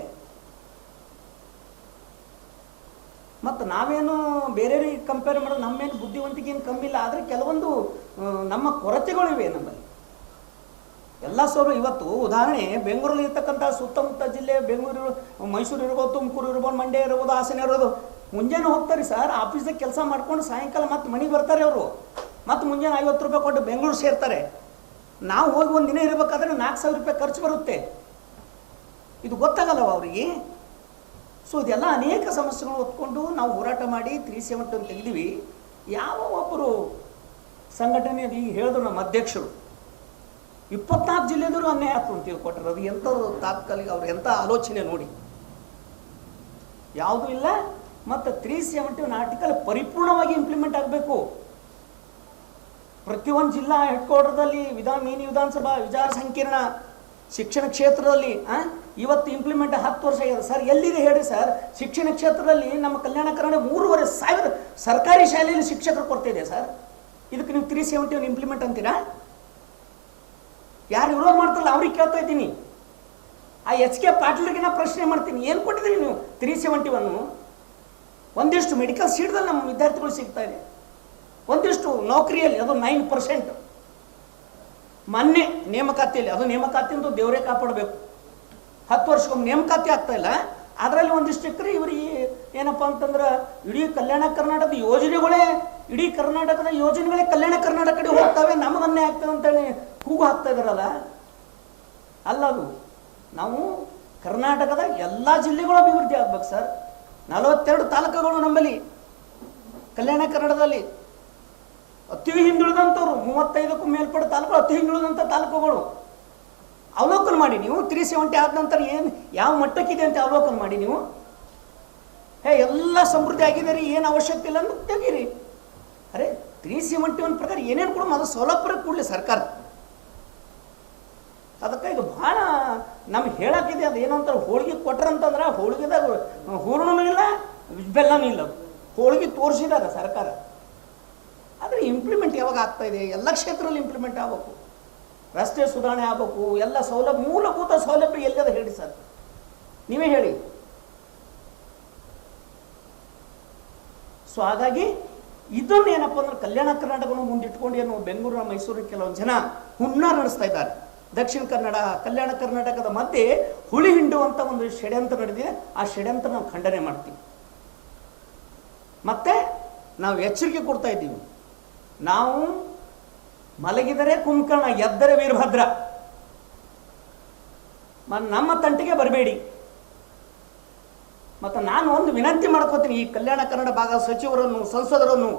ಮತ್ತು ನಾವೇನು ಬೇರೆಯವ್ರಿಗೆ ಕಂಪೇರ್ ಮಾಡೋದು ನಮ್ಮೇನು ಬುದ್ಧಿವಂತಿಕೆ ಏನು ಕಮ್ಮಿ ಇಲ್ಲ ಆದರೆ ಕೆಲವೊಂದು ನಮ್ಮ ಕೊರತೆಗಳಿವೆ ನಮ್ಮಲ್ಲಿ. ಎಲ್ಲ ಸೌರ ಇವತ್ತು ಉದಾಹರಣೆ, ಬೆಂಗಳೂರಲ್ಲಿ ಇರ್ತಕ್ಕಂಥ ಸುತ್ತಮುತ್ತ ಜಿಲ್ಲೆ, ಬೆಂಗಳೂರು ಮೈಸೂರು ಇರ್ಬೋದು, ತುಮಕೂರು ಇರ್ಬೋದು, ಮಂಡ್ಯ ಇರ್ಬೋದು, ಹಾಸನ ಇರ್ಬೋದು, ಮುಂಜಾನೆ ಹೋಗ್ತಾರೆ ಸರ್, ಆಫೀಸ್ದಾಗ ಕೆಲಸ ಮಾಡ್ಕೊಂಡು ಸಾಯಂಕಾಲ ಮತ್ತೆ ಮನೆಗೆ ಬರ್ತಾರೆ ಅವರು. ಮತ್ತು ಮುಂಜಾನೆ ಐವತ್ತು ರೂಪಾಯಿ ಕೊಟ್ಟು ಬೆಂಗಳೂರು ಸೇರ್ತಾರೆ. ನಾವು ಹೋಗಿ ಒಂದು ದಿನ ಇರಬೇಕಾದ್ರೆ ನಾಲ್ಕು ಸಾವಿರ ರೂಪಾಯಿ ಖರ್ಚು ಬರುತ್ತೆ. ಇದು ಗೊತ್ತಾಗಲ್ಲವ ಅವರಿಗೆ? ಸೊ ಇದೆಲ್ಲ ಅನೇಕ ಸಮಸ್ಯೆಗಳು ಹೊತ್ಕೊಂಡು ನಾವು ಹೋರಾಟ ಮಾಡಿ ತ್ರೀ ಸೆವೆಂಟಿ ಅಂತ ತೆಗೆದಿವಿ. ಯಾವ ಒಬ್ಬರು ಸಂಘಟನೆ ಈಗ ಹೇಳಿದ್ರು ನಮ್ಮ ಅಧ್ಯಕ್ಷರು. ಇಪ್ಪತ್ನಾಲ್ಕು ಜಿಲ್ಲೆದವರು ಅನ್ಯಾಯ ಆಯ್ತು ಅಂತ ಕೊಟ್ಟರು ಅದು ಎಂಥದ್ದು ತಾತ್ಕಾಲಿಕ ಅವ್ರ ಎಂಥ ಆಲೋಚನೆ ನೋಡಿ. ಯಾವುದೂ ಇಲ್ಲ. ಮತ್ತು ತ್ರೀ ಸೆವೆಂಟಿ ಒನ್ ಆರ್ಟಿಕಲ್ ಪರಿಪೂರ್ಣವಾಗಿ ಇಂಪ್ಲಿಮೆಂಟ್ ಆಗಬೇಕು. ಪ್ರತಿಯೊಂದು ಜಿಲ್ಲಾ ಹೆಡ್ ಕ್ವಾರ್ಟರ್ದಲ್ಲಿ ವಿಧಾನ ಮಿನಿ ವಿಧಾನಸಭಾ ವಿಚಾರ ಸಂಕೀರ್ಣ ಶಿಕ್ಷಣ ಕ್ಷೇತ್ರದಲ್ಲಿ ಆ, ಇವತ್ತು ಇಂಪ್ಲಿಮೆಂಟ್ ಹತ್ತು ವರ್ಷ ಆಗಿದೆ. ಸರ್ ಎಲ್ಲಿದೆ ಹೇಳಿ ಸರ್ ಶಿಕ್ಷಣ ಕ್ಷೇತ್ರದಲ್ಲಿ ನಮ್ಮ ಕಲ್ಯಾಣ ಕರ್ನಾಟಕ ಮೂರುವರೆ ಸಾವಿರ ಸರ್ಕಾರಿ ಶಾಲೆಯಲ್ಲಿ ಶಿಕ್ಷಕರು ಕೊಡ್ತಾ ಇದೆ ಸರ್ ಇದಕ್ಕೆ ನೀವು ತ್ರೀ ಸೆವೆಂಟಿ ಒನ್ ಇಂಪ್ಲಿಮೆಂಟ್ ಅಂತೀರಾ? ಯಾರು ವಿರೋಧ ಮಾಡ್ತಾರಲ್ಲ, ಅವ್ರಿಗೆ ಕೇಳ್ತಾ ಇದ್ದೀನಿ. ಆ ಎಚ್ ಕೆ ಪಾಟೀಲ್ರಿಗೆ ನಾ ಪ್ರಶ್ನೆ ಮಾಡ್ತೀನಿ. ಏನು ಕೊಟ್ಟಿದ್ದೀರಿ ನೀವು ತ್ರೀ ಸೆವೆಂಟಿ ಒನ್ ಒಂದಿಷ್ಟು ಮೆಡಿಕಲ್ ಸೀಟ್ದಲ್ಲಿ ನಮ್ಮ ವಿದ್ಯಾರ್ಥಿಗಳು ಸಿಗ್ತಾ ಇದೆ. ಒಂದಿಷ್ಟು ನೌಕರಿಯಲ್ಲಿ, ಅದು ನೈನ್ ಪರ್ಸೆಂಟ್ ಮೊನ್ನೆ ನೇಮಕಾತಿಯಲ್ಲಿ, ಅದು ನೇಮಕಾತಿಯಿಂದ ದೇವರೇ ಕಾಪಾಡಬೇಕು. ಹತ್ತು ವರ್ಷಕ್ಕೊಮ್ಮೆ ನೇಮಕಾತಿ ಆಗ್ತಾ ಇಲ್ಲ. ಅದರಲ್ಲಿ ಒಂದಿಷ್ಟು ಎಕರೆ ಇವರಿಗೆ ಏನಪ್ಪ ಅಂತಂದ್ರೆ ಇಡೀ ಕಲ್ಯಾಣ ಕರ್ನಾಟಕದ ಯೋಜನೆಗಳೇ, ಇಡೀ ಕರ್ನಾಟಕದ ಯೋಜನೆಗಳೇ ಕಲ್ಯಾಣ ಕರ್ನಾಟಕ ಕಡೆ ಹೋಗ್ತವೆ ನಮಗನ್ನೇ ಆಗ್ತದೆ ಅಂತೇಳಿ ಕೂಗು ಹಾಕ್ತಾ ಇದಾರಲ್ಲ. ಅಲ್ಲ ಅದು, ನಾವು ಕರ್ನಾಟಕದ ಎಲ್ಲ ಜಿಲ್ಲೆಗಳು ಅಭಿವೃದ್ಧಿ ಆಗ್ಬೇಕು ಸರ್. ನಲವತ್ತೆರಡು ತಾಲೂಕುಗಳು ನಮ್ಮಲ್ಲಿ, ಕಲ್ಯಾಣ ಕನ್ನಡದಲ್ಲಿ. ಅತಿ ಹಿಂದುಳಿದಂಥವ್ರು, ಮೂವತ್ತೈದಕ್ಕೂ ಮೇಲ್ಪಟ್ಟ ತಾಲೂಕು ಅತಿ ಹಿಂದುಳಿದಂಥ ತಾಲೂಕುಗಳು. ಅವಲೋಕನ ಮಾಡಿ ನೀವು ತ್ರೀ ಸೆವೆಂಟಿ ಆದ ನಂತರ ಏನು, ಯಾವ ಮಟ್ಟಕ್ಕಿದೆ ಅಂತ ಅವಲೋಕನ ಮಾಡಿ ನೀವು? ಹೇ, ಎಲ್ಲ ಸಮೃದ್ಧಿ ಆಗಿದೆ ರೀ ಏನು ಅವಶ್ಯಕತೆ ಇಲ್ಲ ಅಂತ ತೆಗೀರಿ. ಅರೆ ತ್ರೀ ಸೆವೆಂಟಿ ಒನ್ ಪ್ರಕಾರ ಏನೇನು ಕೊಡೋ ಅದು ಸೌಲಭ್ಯ ಕೊಡಲಿ ಸರ್ಕಾರ. ಅದಕ್ಕೆ ಈಗ ಭಾಳ ನಮ್ಗೆ ಹೇಳಕ್ಕಿದೆ ಅದು ಏನೋ ಅಂತಾರೆ, ಹೋಳಿಗೆ ಕೊಟ್ರಂತಂದ್ರೆ ಹೋಳಿಗೆದಾಗ ಹೂರಣನು ಇಲ್ಲ, ಬೆಲ್ಲನೂ ಇಲ್ಲ. ಹೋಳಿಗೆ ತೋರಿಸಿದಾರೆ ಸರ್ಕಾರ. ಆದರೆ ಇಂಪ್ಲಿಮೆಂಟ್ ಯಾವಾಗ ಆಗ್ತಾ ಇದೆ? ಎಲ್ಲ ಕ್ಷೇತ್ರದಲ್ಲಿ ಇಂಪ್ಲಿಮೆಂಟ್ ಆಗಬೇಕು. ರಸ್ತೆ ಸುಧಾರಣೆ ಆಗಬೇಕು, ಎಲ್ಲ ಸೌಲಭ್ಯ, ಮೂಲಭೂತ ಸೌಲಭ್ಯ ಎಲ್ಲದ ಹೇಳಿ ಸರ್. ನೀವೇ ಹೇಳಿ. ಸೊ ಹಾಗಾಗಿ ಇದನ್ನ ಏನಪ್ಪ ಅಂದ್ರೆ ಕಲ್ಯಾಣ ಕರ್ನಾಟಕವನ್ನು ಮುಂದಿಟ್ಕೊಂಡು ಏನು ಬೆಂಗಳೂರು ಮೈಸೂರಿನ ಕೆಲವೊಂದು ಜನ ಹುನ್ನಾರ ನಡೆಸ್ತಾ ಇದ್ದಾರೆ. ದಕ್ಷಿಣ ಕನ್ನಡ, ಕಲ್ಯಾಣ ಕರ್ನಾಟಕದ ಮಧ್ಯೆ ಹುಳಿ ಹಿಂಡುವಂತ ಒಂದು ಷಡ್ಯಂತ್ರ ನಡೆದಿದೆ. ಆ ಷಡ್ಯಂತ್ರ ನಾವು ಖಂಡನೆ ಮಾಡ್ತೀವಿ. ಮತ್ತೆ ನಾವು ಎಚ್ಚರಿಕೆ ಕೊಡ್ತಾ ಇದ್ದೀವಿ. ನಾವು ಮಲಗಿದರೆ ಕುಂಕರ್ಣ ಎದ್ದರೆ ವೀರಭದ್ರ. ನಮ್ಮ ತಂಟಿಗೆ ಬರಬೇಡಿ. ಮತ್ತು ನಾನು ಒಂದು ವಿನಂತಿ ಮಾಡ್ಕೋತೀನಿ ಈ ಕಲ್ಯಾಣ ಕನ್ನಡ ಭಾಗ ಸಚಿವರನ್ನು, ಸಂಸದರನ್ನು,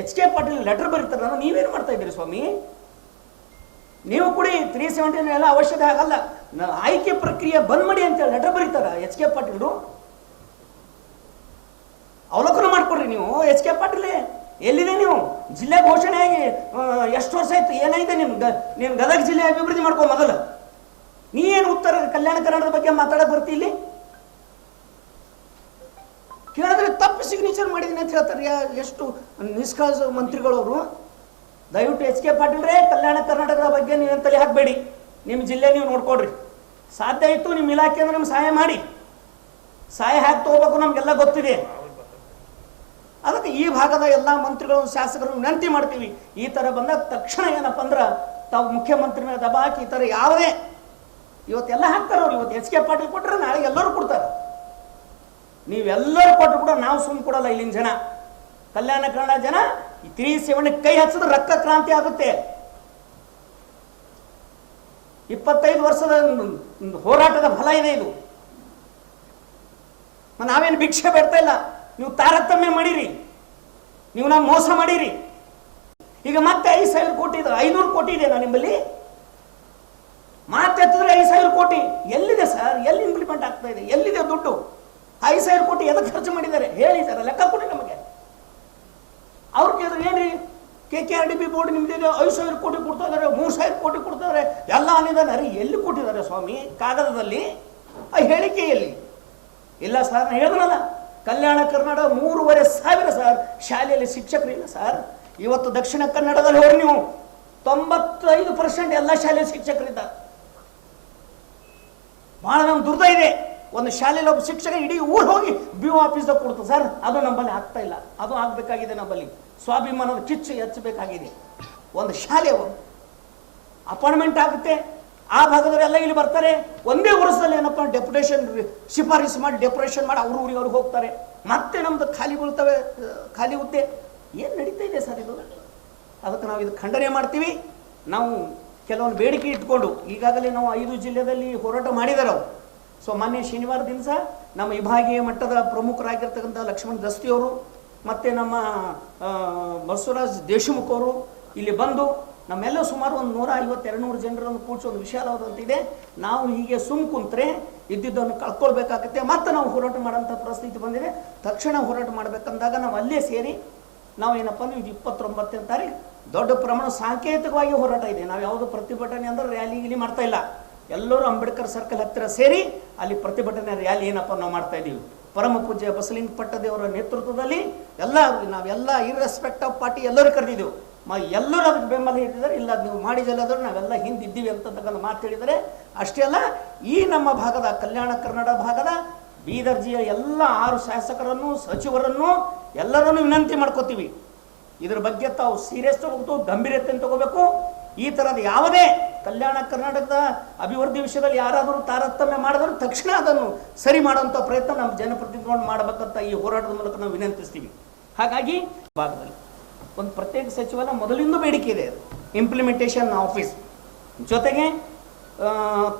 ಎಚ್ ಕೆ ಪಾಟೀಲ್ ಲೆಟರ್ ಬರೀತಾರಲ್ಲ ನೀವೇನು ಮಾಡ್ತಾ ಇದ್ದೀರಿ ಸ್ವಾಮಿ? ನೀವು ಕೂಡ ತ್ರೀ ಸೆವೆಂಟಿನ ಎಲ್ಲ ಅವಶ್ಯಕತೆ ಆಗಲ್ಲ. ಆಯ್ಕೆ ಪ್ರಕ್ರಿಯೆ ಬಂದ್ ಮಾಡಿ ಅಂತೇಳಿ ಲೆಟರ್ ಬರೀತಾರ ಎಚ್ ಕೆ ಪಾಟೀಲ್ರು. ಅವಲೋಕನ ಮಾಡ್ಕೊಡ್ರಿ ನೀವು ಎಚ್ ಕೆ ಪಾಟೀಲ್. ಎಲ್ಲಿದೆ ನೀವು? ಜಿಲ್ಲೆ ಘೋಷಣೆ ಆಗಿ ಎಷ್ಟು ವರ್ಷ ಆಯ್ತು? ಏನಾಗಿದೆ ನಿಮ್ ನಿಮ್ಮ ಗದಗ ಜಿಲ್ಲೆ ಅಭಿವೃದ್ಧಿ ಮಾಡ್ಕೊ ಮೊದಲು. ನೀ ಏನು ಉತ್ತರ ಕಲ್ಯಾಣ ಕರ್ನಾಟಕದ ಬಗ್ಗೆ ಮಾತಾಡಕ್ ಬರ್ತಿ ಇಲ್ಲಿ? ಕೇಳಿದ್ರೆ ತಪ್ಪು ಸಿಗ್ನೇಚರ್ ಮಾಡಿದೀನಿ ಅಂತ ಹೇಳ್ತಾರೆ. ಎಷ್ಟು ನಿಷ್ಕಾಸ ಮಂತ್ರಿಗಳವರು ದಯವಿಟ್ಟು ಎಚ್ ಕೆ ಪಾಟೀಲ್ರೇ, ಕಲ್ಯಾಣ ಕರ್ನಾಟಕದ ಬಗ್ಗೆ ನೀವೇನು ತಲೆ ಹಾಕಬೇಡಿ. ನಿಮ್ಮ ಜಿಲ್ಲೆ ನೀವು ನೋಡ್ಕೊಡ್ರಿ ಸಾಧ್ಯ ಇತ್ತು ನಿಮ್ಮ ಇಲಾಖೆ ಅಂದ್ರೆ ನಿಮ್ಗೆ ಸಹಾಯ ಮಾಡಿ. ಸಹಾಯ ಹಾಕಿ ತಗೋಬೇಕು ನಮಗೆಲ್ಲ ಗೊತ್ತಿದೆ. ಅದಕ್ಕೆ ಈ ಭಾಗದ ಎಲ್ಲ ಮಂತ್ರಿಗಳು ಶಾಸಕರು ವಿನಂತಿ ಮಾಡ್ತೀವಿ. ಈ ಥರ ಬಂದಾಗ ತಕ್ಷಣ ಏನಪ್ಪ ಅಂದ್ರೆ ತಾವು ಮುಖ್ಯಮಂತ್ರಿ ಮೇಲೆ ದಬಾಕಿ ಈ ಥರ ಯಾವುದೇ ಇವತ್ತೆಲ್ಲ ಹಾಕ್ತಾರೆ ಅವ್ರು. ಇವತ್ತು ಎಚ್ ಕೆ ಪಾಟೀಲ್ ಕೊಟ್ಟರೆ ನಾಳೆ ಎಲ್ಲರೂ ಕೊಡ್ತಾರೆ. ನೀವೆಲ್ಲರೂ ಕೊಟ್ಟರು ಕೂಡ ನಾವು ಸುಮ್ ಕೊಡಲ್ಲ ಇಲ್ಲಿನ ಜನ. ಕಲ್ಯಾಣ ಕನ್ನಡ ಜನ ಈ ತ್ರೀ ಸೆವೆನ್ ಕೈ ಹಚ್ಚಿದ್ರೆ ರಕ್ತ ಕ್ರಾಂತಿ ಆಗುತ್ತೆ. ಇಪ್ಪತ್ತೈದು ವರ್ಷದ ಹೋರಾಟದ ಫಲ ಇದೆ ಇದು? ನಾವೇನು ಭಿಕ್ಷೆ ಬರ್ತಾ ಇಲ್ಲ. ನೀವು ತಾರತಮ್ಯ ಮಾಡಿರಿ. ನೀವು ನಾವು ಮೋಸ ಮಾಡಿರಿ. ಈಗ ಮತ್ತೆ ಐದು ಸಾವಿರ ಕೋಟಿ ಇದೆ. ಐನೂರು ಕೋಟಿ ಇದೆ ನಾನು ನಿಮ್ಮಲ್ಲಿ. ಮಾತೆತ್ತಿದ್ರೆ ಐದು ಸಾವಿರ ಕೋಟಿ. ಎಲ್ಲಿದೆ ಸರ್? ಎಲ್ಲಿ ಇಂಪ್ಲಿಮೆಂಟ್ ಆಗ್ತಾ ಇದೆ? ಎಲ್ಲಿದೆ ದುಡ್ಡು? ಐದು ಸಾವಿರ ಕೋಟಿ ಎದಕ್ಕೆ ಖರ್ಚು ಮಾಡಿದ್ದಾರೆ? ಹೇಳಿ ಸರ್, ಲೆಕ್ಕ ಕೊಡಿ ನಮಗೆ. ಅವ್ರು ಕೇಳಿದ್ರೆ ಏನ್ರಿ? K K R D B board ನಿಮ್ದಿದೆ ಐದು ಸಾವಿರ ಕೋಟಿ ಕೊಡ್ತಾ ಇದಾರೆ, ಮೂರು ಸಾವಿರ ಕೋಟಿ ಕೊಡ್ತಾ ಎಲ್ಲ ಅನಿದಾನ ಅರೆ, ಎಲ್ಲಿ ಕೊಟ್ಟಿದ್ದಾರೆ ಸ್ವಾಮಿ? ಕಾಗದದಲ್ಲಿ? ಆ ಹೇಳಿಕೆಯಲ್ಲಿ. ಇಲ್ಲ ಸರ್ ನಾನು ಹೇಳಿದ್ನಲ್ಲ. ಕಲ್ಯಾಣ ಕರ್ನಾಟಕ ಮೂರುವರೆ ಸಾವಿರ ಸರ್ ಶಾಲೆಯಲ್ಲಿ ಶಿಕ್ಷಕರಿಲ್ಲ ಸರ್. ಇವತ್ತು ದಕ್ಷಿಣ ಕನ್ನಡದಲ್ಲಿ ಹೋಗಿ ನೀವು ತೊಂಬತ್ತೈದು ಪರ್ಸೆಂಟ್ ಎಲ್ಲ ಶಾಲೆಯಲ್ಲಿ ಶಿಕ್ಷಕರಿದ್ದಾರೆ ಬಹಳ ನಮ್ಮ ದುರ್ದ ಇದೆ. ಒಂದು ಶಾಲೆಯಲ್ಲಿ ಒಬ್ಬ ಶಿಕ್ಷಕ ಇಡೀ ಊರು ಹೋಗಿ ಬಿ ಆಫೀಸ್ದಾಗ ಕೊಡ್ತು ಸರ್. ಅದು ನಮ್ಮಲ್ಲಿ ಆಗ್ತಾ ಇಲ್ಲ. ಅದು ಆಗಬೇಕಾಗಿದೆ ನಮ್ಮಲ್ಲಿ. ಸ್ವಾಭಿಮಾನದ ಕಿಚ್ಚು ಹೆಚ್ಚಬೇಕಾಗಿದೆ. ಒಂದು ಶಾಲೆ ಅಪಾಯಿಂಟ್ಮೆಂಟ್ ಆಗುತ್ತೆ. ಆ ಭಾಗದವರೆಲ್ಲ ಇಲ್ಲಿ ಬರ್ತಾರೆ. ಒಂದೇ ವರ್ಷದಲ್ಲಿ ಏನಪ್ಪ ಡೆಪ್ಯುಟೇಷನ್ ಶಿಫಾರಸು ಮಾಡಿ ಡೆಪ್ಯುಟೇಷನ್ ಮಾಡಿ ಅವ್ರ ಊರಿಗೆ ಅವ್ರಿಗೆ ಹೋಗ್ತಾರೆ. ಮತ್ತೆ ನಮ್ದು ಖಾಲಿ ಬೀಳ್ತವೆ ಖಾಲಿ ಹುದ್ದೆ. ಏನು ನಡೀತಾ ಇದೆ ಸರ್ ಇದು? ಅದಕ್ಕೆ ನಾವು ಇದು ಖಂಡನೆ ಮಾಡ್ತೀವಿ. ನಾವು ಕೆಲವೊಂದು ಬೇಡಿಕೆ ಇಟ್ಕೊಂಡು ಈಗಾಗಲೇ ನಾವು ಐದು ಜಿಲ್ಲೆಯಲ್ಲಿ ಹೋರಾಟ ಮಾಡಿದ್ದಾರೆ ಅವರು. ಸೊ ಮೊನ್ನೆ ಶನಿವಾರ ದಿವಸ ನಮ್ಮ ವಿಭಾಗೀಯ ಮಟ್ಟದ ಪ್ರಮುಖರಾಗಿರ್ತಕ್ಕಂಥ ಲಕ್ಷ್ಮಣ್ ದಸ್ತಿಯವರು, ಮತ್ತು ನಮ್ಮ ಬಸವರಾಜ್ ದೇಶಮುಖ್ ಅವರು ಇಲ್ಲಿ ಬಂದು ನಮ್ಮೆಲ್ಲ ಸುಮಾರು ಒಂದು ನೂರ ಐವತ್ತು ಎರಡು ನೂರು ಜನರನ್ನು ಕೂಡಿಸಿ ಒಂದು ವಿಶಾಲವಾದಂತಿದೆ. ನಾವು ಹೀಗೆ ಸುಮ್ ಕುಂತ್ರೆ ಇದ್ದಿದ್ದನ್ನು ಕಳ್ಕೊಳ್ಬೇಕಾಗುತ್ತೆ. ಮತ್ತೆ ನಾವು ಹೋರಾಟ ಮಾಡೋಂಥ ಪರಿಸ್ಥಿತಿ ಬಂದಿದೆ. ತಕ್ಷಣ ಹೋರಾಟ ಮಾಡಬೇಕಂದಾಗ ನಾವು ಅಲ್ಲೇ ಸೇರಿ ನಾವು ಏನಪ್ಪ ಅಂದ್ರೆ ಇದು ಇಪ್ಪತ್ತೊಂಬತ್ತನೇ ತಾರೀಕು ದೊಡ್ಡ ಪ್ರಮಾಣ ಸಾಂಕೇತಿಕವಾಗಿ ಹೋರಾಟ ಇದೆ. ನಾವು ಯಾವುದು ಪ್ರತಿಭಟನೆ ಅಂದ್ರೆ ರ್ಯಾಲಿ ಇಲ್ಲಿ ಮಾಡ್ತಾ ಇಲ್ಲ. ಎಲ್ಲರೂ ಅಂಬೇಡ್ಕರ್ ಸರ್ಕಲ್ ಹತ್ತಿರ ಸೇರಿ ಅಲ್ಲಿ ಪ್ರತಿಭಟನೆ ರ್ಯಾಲಿ ಏನಪ್ಪ ನಾವು ಮಾಡ್ತಾ ಇದ್ದೀವಿ. ಪರಮ ಪೂಜ್ಯ ಬಸಲಿಂಗ ಪಟ್ಟದೇವರ ನೇತೃತ್ವದಲ್ಲಿ ಎಲ್ಲ, ನಾವೆಲ್ಲ ಇರ್ರೆಸ್ಪೆಕ್ಟ್ ಆಫ್ ಪಾರ್ಟಿ ಎಲ್ಲರೂ ಕರೆದಿದ್ದೆವು. ಎಲ್ಲರೂ ಅದಕ್ಕೆ ಬೆಂಬಲ ಇಟ್ಟಿದ್ದಾರೆ. ಇಲ್ಲ, ನೀವು ಮಾಡಿದಲ್ಲಾದರೂ ನಾವೆಲ್ಲ ಹಿಂದಿದ್ದೀವಿ ಅಂತಕ್ಕಂಥ ಮಾತು ಹೇಳಿದರೆ ಅಷ್ಟೇ ಅಲ್ಲ, ಈ ನಮ್ಮ ಭಾಗದ ಕಲ್ಯಾಣ ಕನ್ನಡ ಭಾಗದ ಬೀದರ್ಜಿಯ ಎಲ್ಲ ಆರು ಶಾಸಕರನ್ನು, ಸಚಿವರನ್ನು ಎಲ್ಲರನ್ನು ವಿನಂತಿ ಮಾಡ್ಕೋತೀವಿ. ಇದರ ಬಗ್ಗೆ ತಾವು ಸೀರಿಯಸ್ ತಗೋಬೇಕು ಗಂಭೀರತೆ ತಗೋಬೇಕು ಈ ಥರದ ಯಾವುದೇ ಕಲ್ಯಾಣ ಕರ್ನಾಟಕದ ಅಭಿವೃದ್ಧಿ ವಿಷಯದಲ್ಲಿ ಯಾರಾದರೂ ತಾರತಮ್ಯ ಮಾಡಿದ್ರು ತಕ್ಷಣ ಅದನ್ನು ಸರಿ ಮಾಡುವಂಥ ಪ್ರಯತ್ನ ನಮ್ಮ ಜನಪ್ರತಿನಿಧಿಗಳು ಮಾಡಬೇಕಂತ ಈ ಹೋರಾಟದ ಮೂಲಕ ನಾವು ವಿನಂತಿಸ್ತೀವಿ. ಹಾಗಾಗಿ ಭಾಗದಲ್ಲಿ ಒಂದು ಪ್ರತ್ಯೇಕ ಸಚಿವನ ಮೊದಲಿಂದ ಬೇಡಿಕೆ ಇದೆ ಇಂಪ್ಲಿಮೆಂಟೇಷನ್ ಆಫೀಸ್ ಜೊತೆಗೆ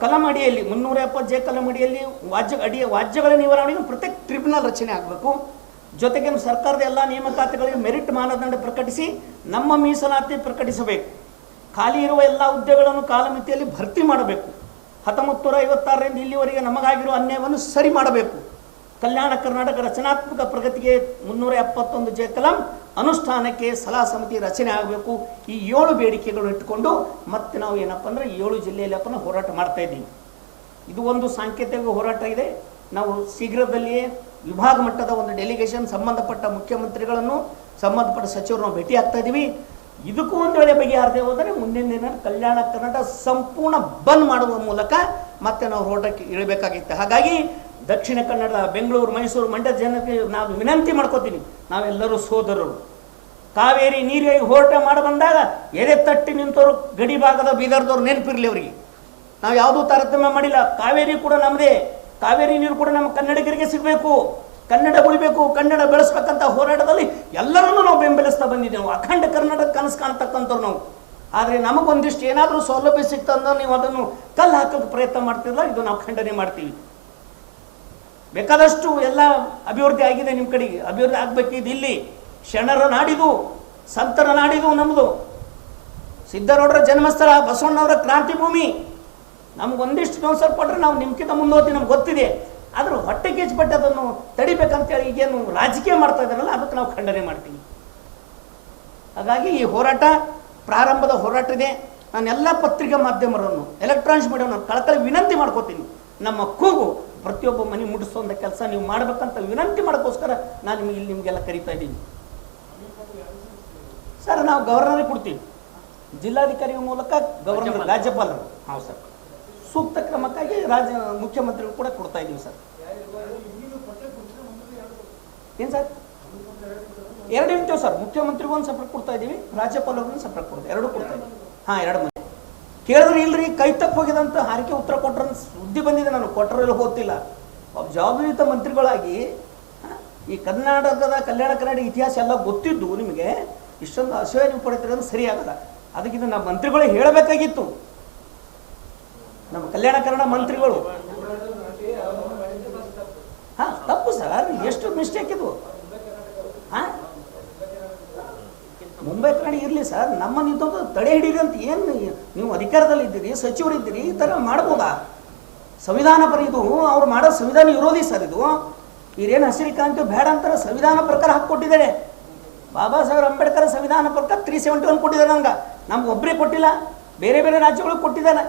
ಕಲಂ ಅಡಿಯಲ್ಲಿ ಮುನ್ನೂರ ಎಪ್ಪತ್ತು ಜೆ ಕಲಂ ಅಡಿಯಲ್ಲಿ ವಾಜ್ಯ ಅಡಿಯ ವಾಜ್ಯಗಳ ನಿವಾರಣೆಗೆ ಪ್ರತ್ಯೇಕ ಟ್ರಿಬ್ಯುನಲ್ ರಚನೆ ಆಗಬೇಕು. ಜೊತೆಗೆ ಸರ್ಕಾರದ ಎಲ್ಲ ನೇಮಕಾತಿಗಳಿಗೆ ಮೆರಿಟ್ ಮಾನದಂಡ ಪ್ರಕಟಿಸಿ, ನಮ್ಮ ಮೀಸಲಾತಿ ಪ್ರಕಟಿಸಬೇಕು. ಖಾಲಿ ಇರುವ ಎಲ್ಲ ಹುದ್ದೆಗಳನ್ನು ಕಾಲಮಿತಿಯಲ್ಲಿ ಭರ್ತಿ ಮಾಡಬೇಕು. ಹತ್ತೊಂಬತ್ತು ನೂರ ಐವತ್ತಾರರಿಂದ ಇಲ್ಲಿವರೆಗೆ ನಮಗಾಗಿರುವ ಅನ್ಯಾಯವನ್ನು ಸರಿ ಮಾಡಬೇಕು. ಕಲ್ಯಾಣ ಕರ್ನಾಟಕ ರಚನಾತ್ಮಕ ಪ್ರಗತಿಗೆ ಮುನ್ನೂರ ಎಪ್ಪತ್ತೊಂದು ಜೆ ಕಲಂ ಅನುಷ್ಠಾನಕ್ಕೆ ಸಲಹಾ ಸಮಿತಿ ರಚನೆ ಆಗಬೇಕು. ಈ ಏಳು ಬೇಡಿಕೆಗಳು ಇಟ್ಟುಕೊಂಡು ಮತ್ತೆ ನಾವು ಏನಪ್ಪ ಅಂದರೆ ಏಳು ಜಿಲ್ಲೆಯಲ್ಲಿ ಅಪ್ಪನ ಹೋರಾಟ ಮಾಡ್ತಾ ಇದ್ದೀವಿ. ಇದು ಒಂದು ಸಾಂಕೇತಿಕ ಹೋರಾಟ ಇದೆ. ನಾವು ಶೀಘ್ರದಲ್ಲಿಯೇ ವಿಭಾಗ ಮಟ್ಟದ ಒಂದು ಡೆಲಿಗೇಷನ್ ಸಂಬಂಧಪಟ್ಟ ಮುಖ್ಯಮಂತ್ರಿಗಳನ್ನು, ಸಂಬಂಧಪಟ್ಟ ಸಚಿವರನ್ನು ಭೇಟಿ ಆಗ್ತಾ ಇದ್ದೀವಿ. ಇದಕ್ಕೂ ಒಂದು ವೇಳೆ ಬಗೆಹರದೆ ಹೋದರೆ ಮುಂದಿನ ದಿನ ಕಲ್ಯಾಣ ಕರ್ನಾಟಕ ಸಂಪೂರ್ಣ ಬಂದ್ ಮಾಡುವ ಮೂಲಕ ಮತ್ತೆ ನಾವು ಹೋರಾಟಕ್ಕೆ ಇಳಬೇಕಾಗಿತ್ತು. ಹಾಗಾಗಿ ದಕ್ಷಿಣ ಕನ್ನಡ, ಬೆಂಗಳೂರು, ಮೈಸೂರು ಮಂಡ್ಯ ಜನತೆ ನಾವು ವಿನಂತಿ ಮಾಡ್ಕೋತೀನಿ. ನಾವೆಲ್ಲರೂ ಸೋದರರು. ಕಾವೇರಿ ನೀರಿಗೆ ಹೋರಾಟ ಮಾಡಿ ಬಂದಾಗ ಎದೆ ತಟ್ಟಿ ನಿಂತವರು, ಗಡಿ ಭಾಗದ ಬೀದರ್ದವ್ರು ನೆನಪಿರಲಿ ಅವರಿಗೆ. ನಾವು ಯಾವುದೂ ತಾರತಮ್ಯ ಮಾಡಿಲ್ಲ. ಕಾವೇರಿ ಕೂಡ ನಮ್ಮದೇ. ಕಾವೇರಿ ನೀರು ಕೂಡ ನಮ್ಮ ಕನ್ನಡಿಗರಿಗೆ ಸಿಗಬೇಕು. ಕನ್ನಡ ಉಳಿಬೇಕು, ಕನ್ನಡ ಬೆಳೆಸ್ಬೇಕಂತ ಹೋರಾಟದಲ್ಲಿ ಎಲ್ಲರನ್ನೂ ನಾವು ಬೆಂಬಲಿಸ್ತಾ ಬಂದಿದ್ದೇವೆ. ಅಖಂಡ ಕರ್ನಾಟಕ ಕನಸು ಕಾಣ್ತಕ್ಕಂಥವ್ರು ನಾವು. ಆದರೆ ನಮಗೊಂದಿಷ್ಟು ಏನಾದರೂ ಸೌಲಭ್ಯ ಸಿಗ್ತಂದ್ರೆ ನೀವು ಅದನ್ನು ಕಲ್ಲು ಹಾಕೋದು ಪ್ರಯತ್ನ ಮಾಡ್ತಿರಲ್ಲ, ಇದು ನಾವು ಖಂಡನೆ ಮಾಡ್ತೀವಿ. ಬೇಕಾದಷ್ಟು ಎಲ್ಲ ಅಭಿವೃದ್ಧಿ ಆಗಿದೆ ನಿಮ್ಮ ಕಡೆಗೆ. ಅಭಿವೃದ್ಧಿ ಆಗಬೇಕಿದ್ದು ಇಲ್ಲಿ. ಶರಣರ ನಾಡಿದು ಸಂತರ ನಾಡಿದು ನಮ್ಮದು ಸಿದ್ದರೌಡರ ಜನ್ಮಸ್ಥಳ, ಬಸವಣ್ಣವರ ಕ್ರಾಂತಿ ಭೂಮಿ. ನಮ್ಗೊಂದಿಷ್ಟು ನೋವು ಸ್ವಲ್ಪ ಕೊಟ್ಟರೆ ನಾವು ನಿಮ್ಗಿಂತ ಮುಂದೋತಿ ನಮ್ಗೆ ಗೊತ್ತಿದೆ. ಆದರೂ ಹೊಟ್ಟೆ ಕೆಚ್ಚಪಟ್ಟು ಅದನ್ನು ತಡಿಬೇಕಂತೇಳಿ ಈಗೇನು ರಾಜಕೀಯ ಮಾಡ್ತಾ ಇದ್ದಾರಲ್ಲ, ಅದಕ್ಕೆ ನಾವು ಖಂಡನೆ ಮಾಡ್ತೀವಿ. ಹಾಗಾಗಿ ಈ ಹೋರಾಟ, ಪ್ರಾರಂಭದ ಹೋರಾಟ ಇದೆ. ನಾನು ಎಲ್ಲ ಪತ್ರಿಕಾ ಮಾಧ್ಯಮರನ್ನು, ಎಲೆಕ್ಟ್ರಾನಿಕ್ಸ್ ಮೀಡಿಯಾವನ್ನು ಕಳಕಳಿ ವಿನಂತಿ ಮಾಡ್ಕೋತೀನಿ. ನಮ್ಮ ಕೂಗು ಪ್ರತಿಯೊಬ್ಬ ಮನೆ ಮುಟ್ಟಿಸುವಂಥ ಕೆಲಸ ನೀವು ಮಾಡ್ಬೇಕಂತ ವಿನಂತಿ ಮಾಡೋಕ್ಕೋಸ್ಕರ ನಾನು ನಿಮಗೆ ಇಲ್ಲಿ ನಿಮಗೆಲ್ಲ ಕರಿತಾ ಇದ್ದೀನಿ. ಸರ್ ನಾವು ಗವರ್ನರಿಗೆ ಕೊಡ್ತೀವಿ. ಜಿಲ್ಲಾಧಿಕಾರಿಯ ಮೂಲಕ ಗವರ್ನರ್ ರಾಜ್ಯಪಾಲರು. ಹಾಂ ಸರ್. ಸೂಕ್ತ ಕ್ರಮಕ್ಕಾಗಿ ರಾಜ್ಯ ಮುಖ್ಯಮಂತ್ರಿಗಳು ಕೂಡ ಕೊಡ್ತಾ ಇದ್ದೀವಿ ಸರ್. ಏನು ಸರ್? ಎರಡು ಇರ್ತೇವೆ ಸರ್. ಮುಖ್ಯಮಂತ್ರಿಗೂ ಒಂದು ಸಪ್ರೇಟ್ ಕೊಡ್ತಾ ಇದ್ದೀವಿ ರಾಜ್ಯಪಾಲರಿಗೂ ಸಪ್ರೇಟ್ ಕೊಡ್ತೀವಿ ಎರಡು ಕೊಡ್ತಾ ಇದ್ದೀವಿ. ಹಾಂ ಎರಡು ಕೇಳಿದ್ರೆ ಇಲ್ರಿ, ಕೈ ತಪ್ಪು ಹೋಗಿದಂತ ಹಾರಿಕೆ ಉತ್ತರ ಕೊಟ್ರ ಸುದ್ದಿ ಬಂದಿದೆ ನಾನು ಕೊಟ್ಟರು ಹೋಗ್ತಿಲ್ಲ ಗೊತ್ತಿಲ್ಲ. ಒಬ್ಬ ಜವಾಬ್ದಾರಿಯುತ ಮಂತ್ರಿಗಳಾಗಿ ಈ ಕರ್ನಾಟಕದ ಕಲ್ಯಾಣ ಕನ್ನಡ ಇತಿಹಾಸ ಎಲ್ಲ ಗೊತ್ತಿದ್ದು ನಿಮಗೆ, ಇಷ್ಟೊಂದು ಅಸಹ್ಯ ನೀವು ಪಡಿತೀರೋದು ಸರಿ ಆಗಲ್ಲ ಅದಕ್ಕೆ ಇದು ನಮ್ಮ ಮಂತ್ರಿಗಳೇ ಹೇಳಬೇಕಾಗಿತ್ತು. ನಮ್ಮ ಕಲ್ಯಾಣ ಕನ್ನಡ ಮಂತ್ರಿಗಳು. ಹಾ, ತಪ್ಪು ಸರ್, ಎಷ್ಟು ಮಿಸ್ಟೇಕ್ ಇದು. ಹಾ? ಮುಂಬೈ ಕನ್ನಡ ಇರಲಿ ಸರ್. ನಮ್ಮ ನೀವು ತಡೆ ಹಿಡೀರಿ ಅಂತ ಏನು ನೀವು ಅಧಿಕಾರದಲ್ಲಿ ಇದ್ದೀರಿ, ಸಚಿವರು ಇದ್ದೀರಿ, ಈ ಥರ ಮಾಡ್ಬೋದಾ? ಸಂವಿಧಾನ ಪರ ಇದು ಅವ್ರು ಮಾಡೋ ಸಂವಿಧಾನ ವಿರೋಧಿ ಸರ್ ಇದು. ಇವ್ರೇನು ಹಸಿರು ಕ್ರಾಂತಿ ಬೇಡ ಅಂತಾರೆ ಸಂವಿಧಾನ ಪ್ರಕಾರ ಹಾಕ್ಕೊಟ್ಟಿದ್ದಾರೆ ಬಾಬಾ ಸಾಹೇಬ್ ಅಂಬೇಡ್ಕರ್ ಸಂವಿಧಾನ ಪ್ರಕಾರ ತ್ರೀ ಸೆವೆಂಟಿ ಒನ್ ಕೊಟ್ಟಿದ್ದಾರೆ ನಮ್ಗೆ ನಮ್ಗೆ ಒಬ್ಬರೇ ಕೊಟ್ಟಿಲ್ಲ, ಬೇರೆ ಬೇರೆ ರಾಜ್ಯಗಳಿಗೆ ಕೊಟ್ಟಿದ್ದಾರೆ.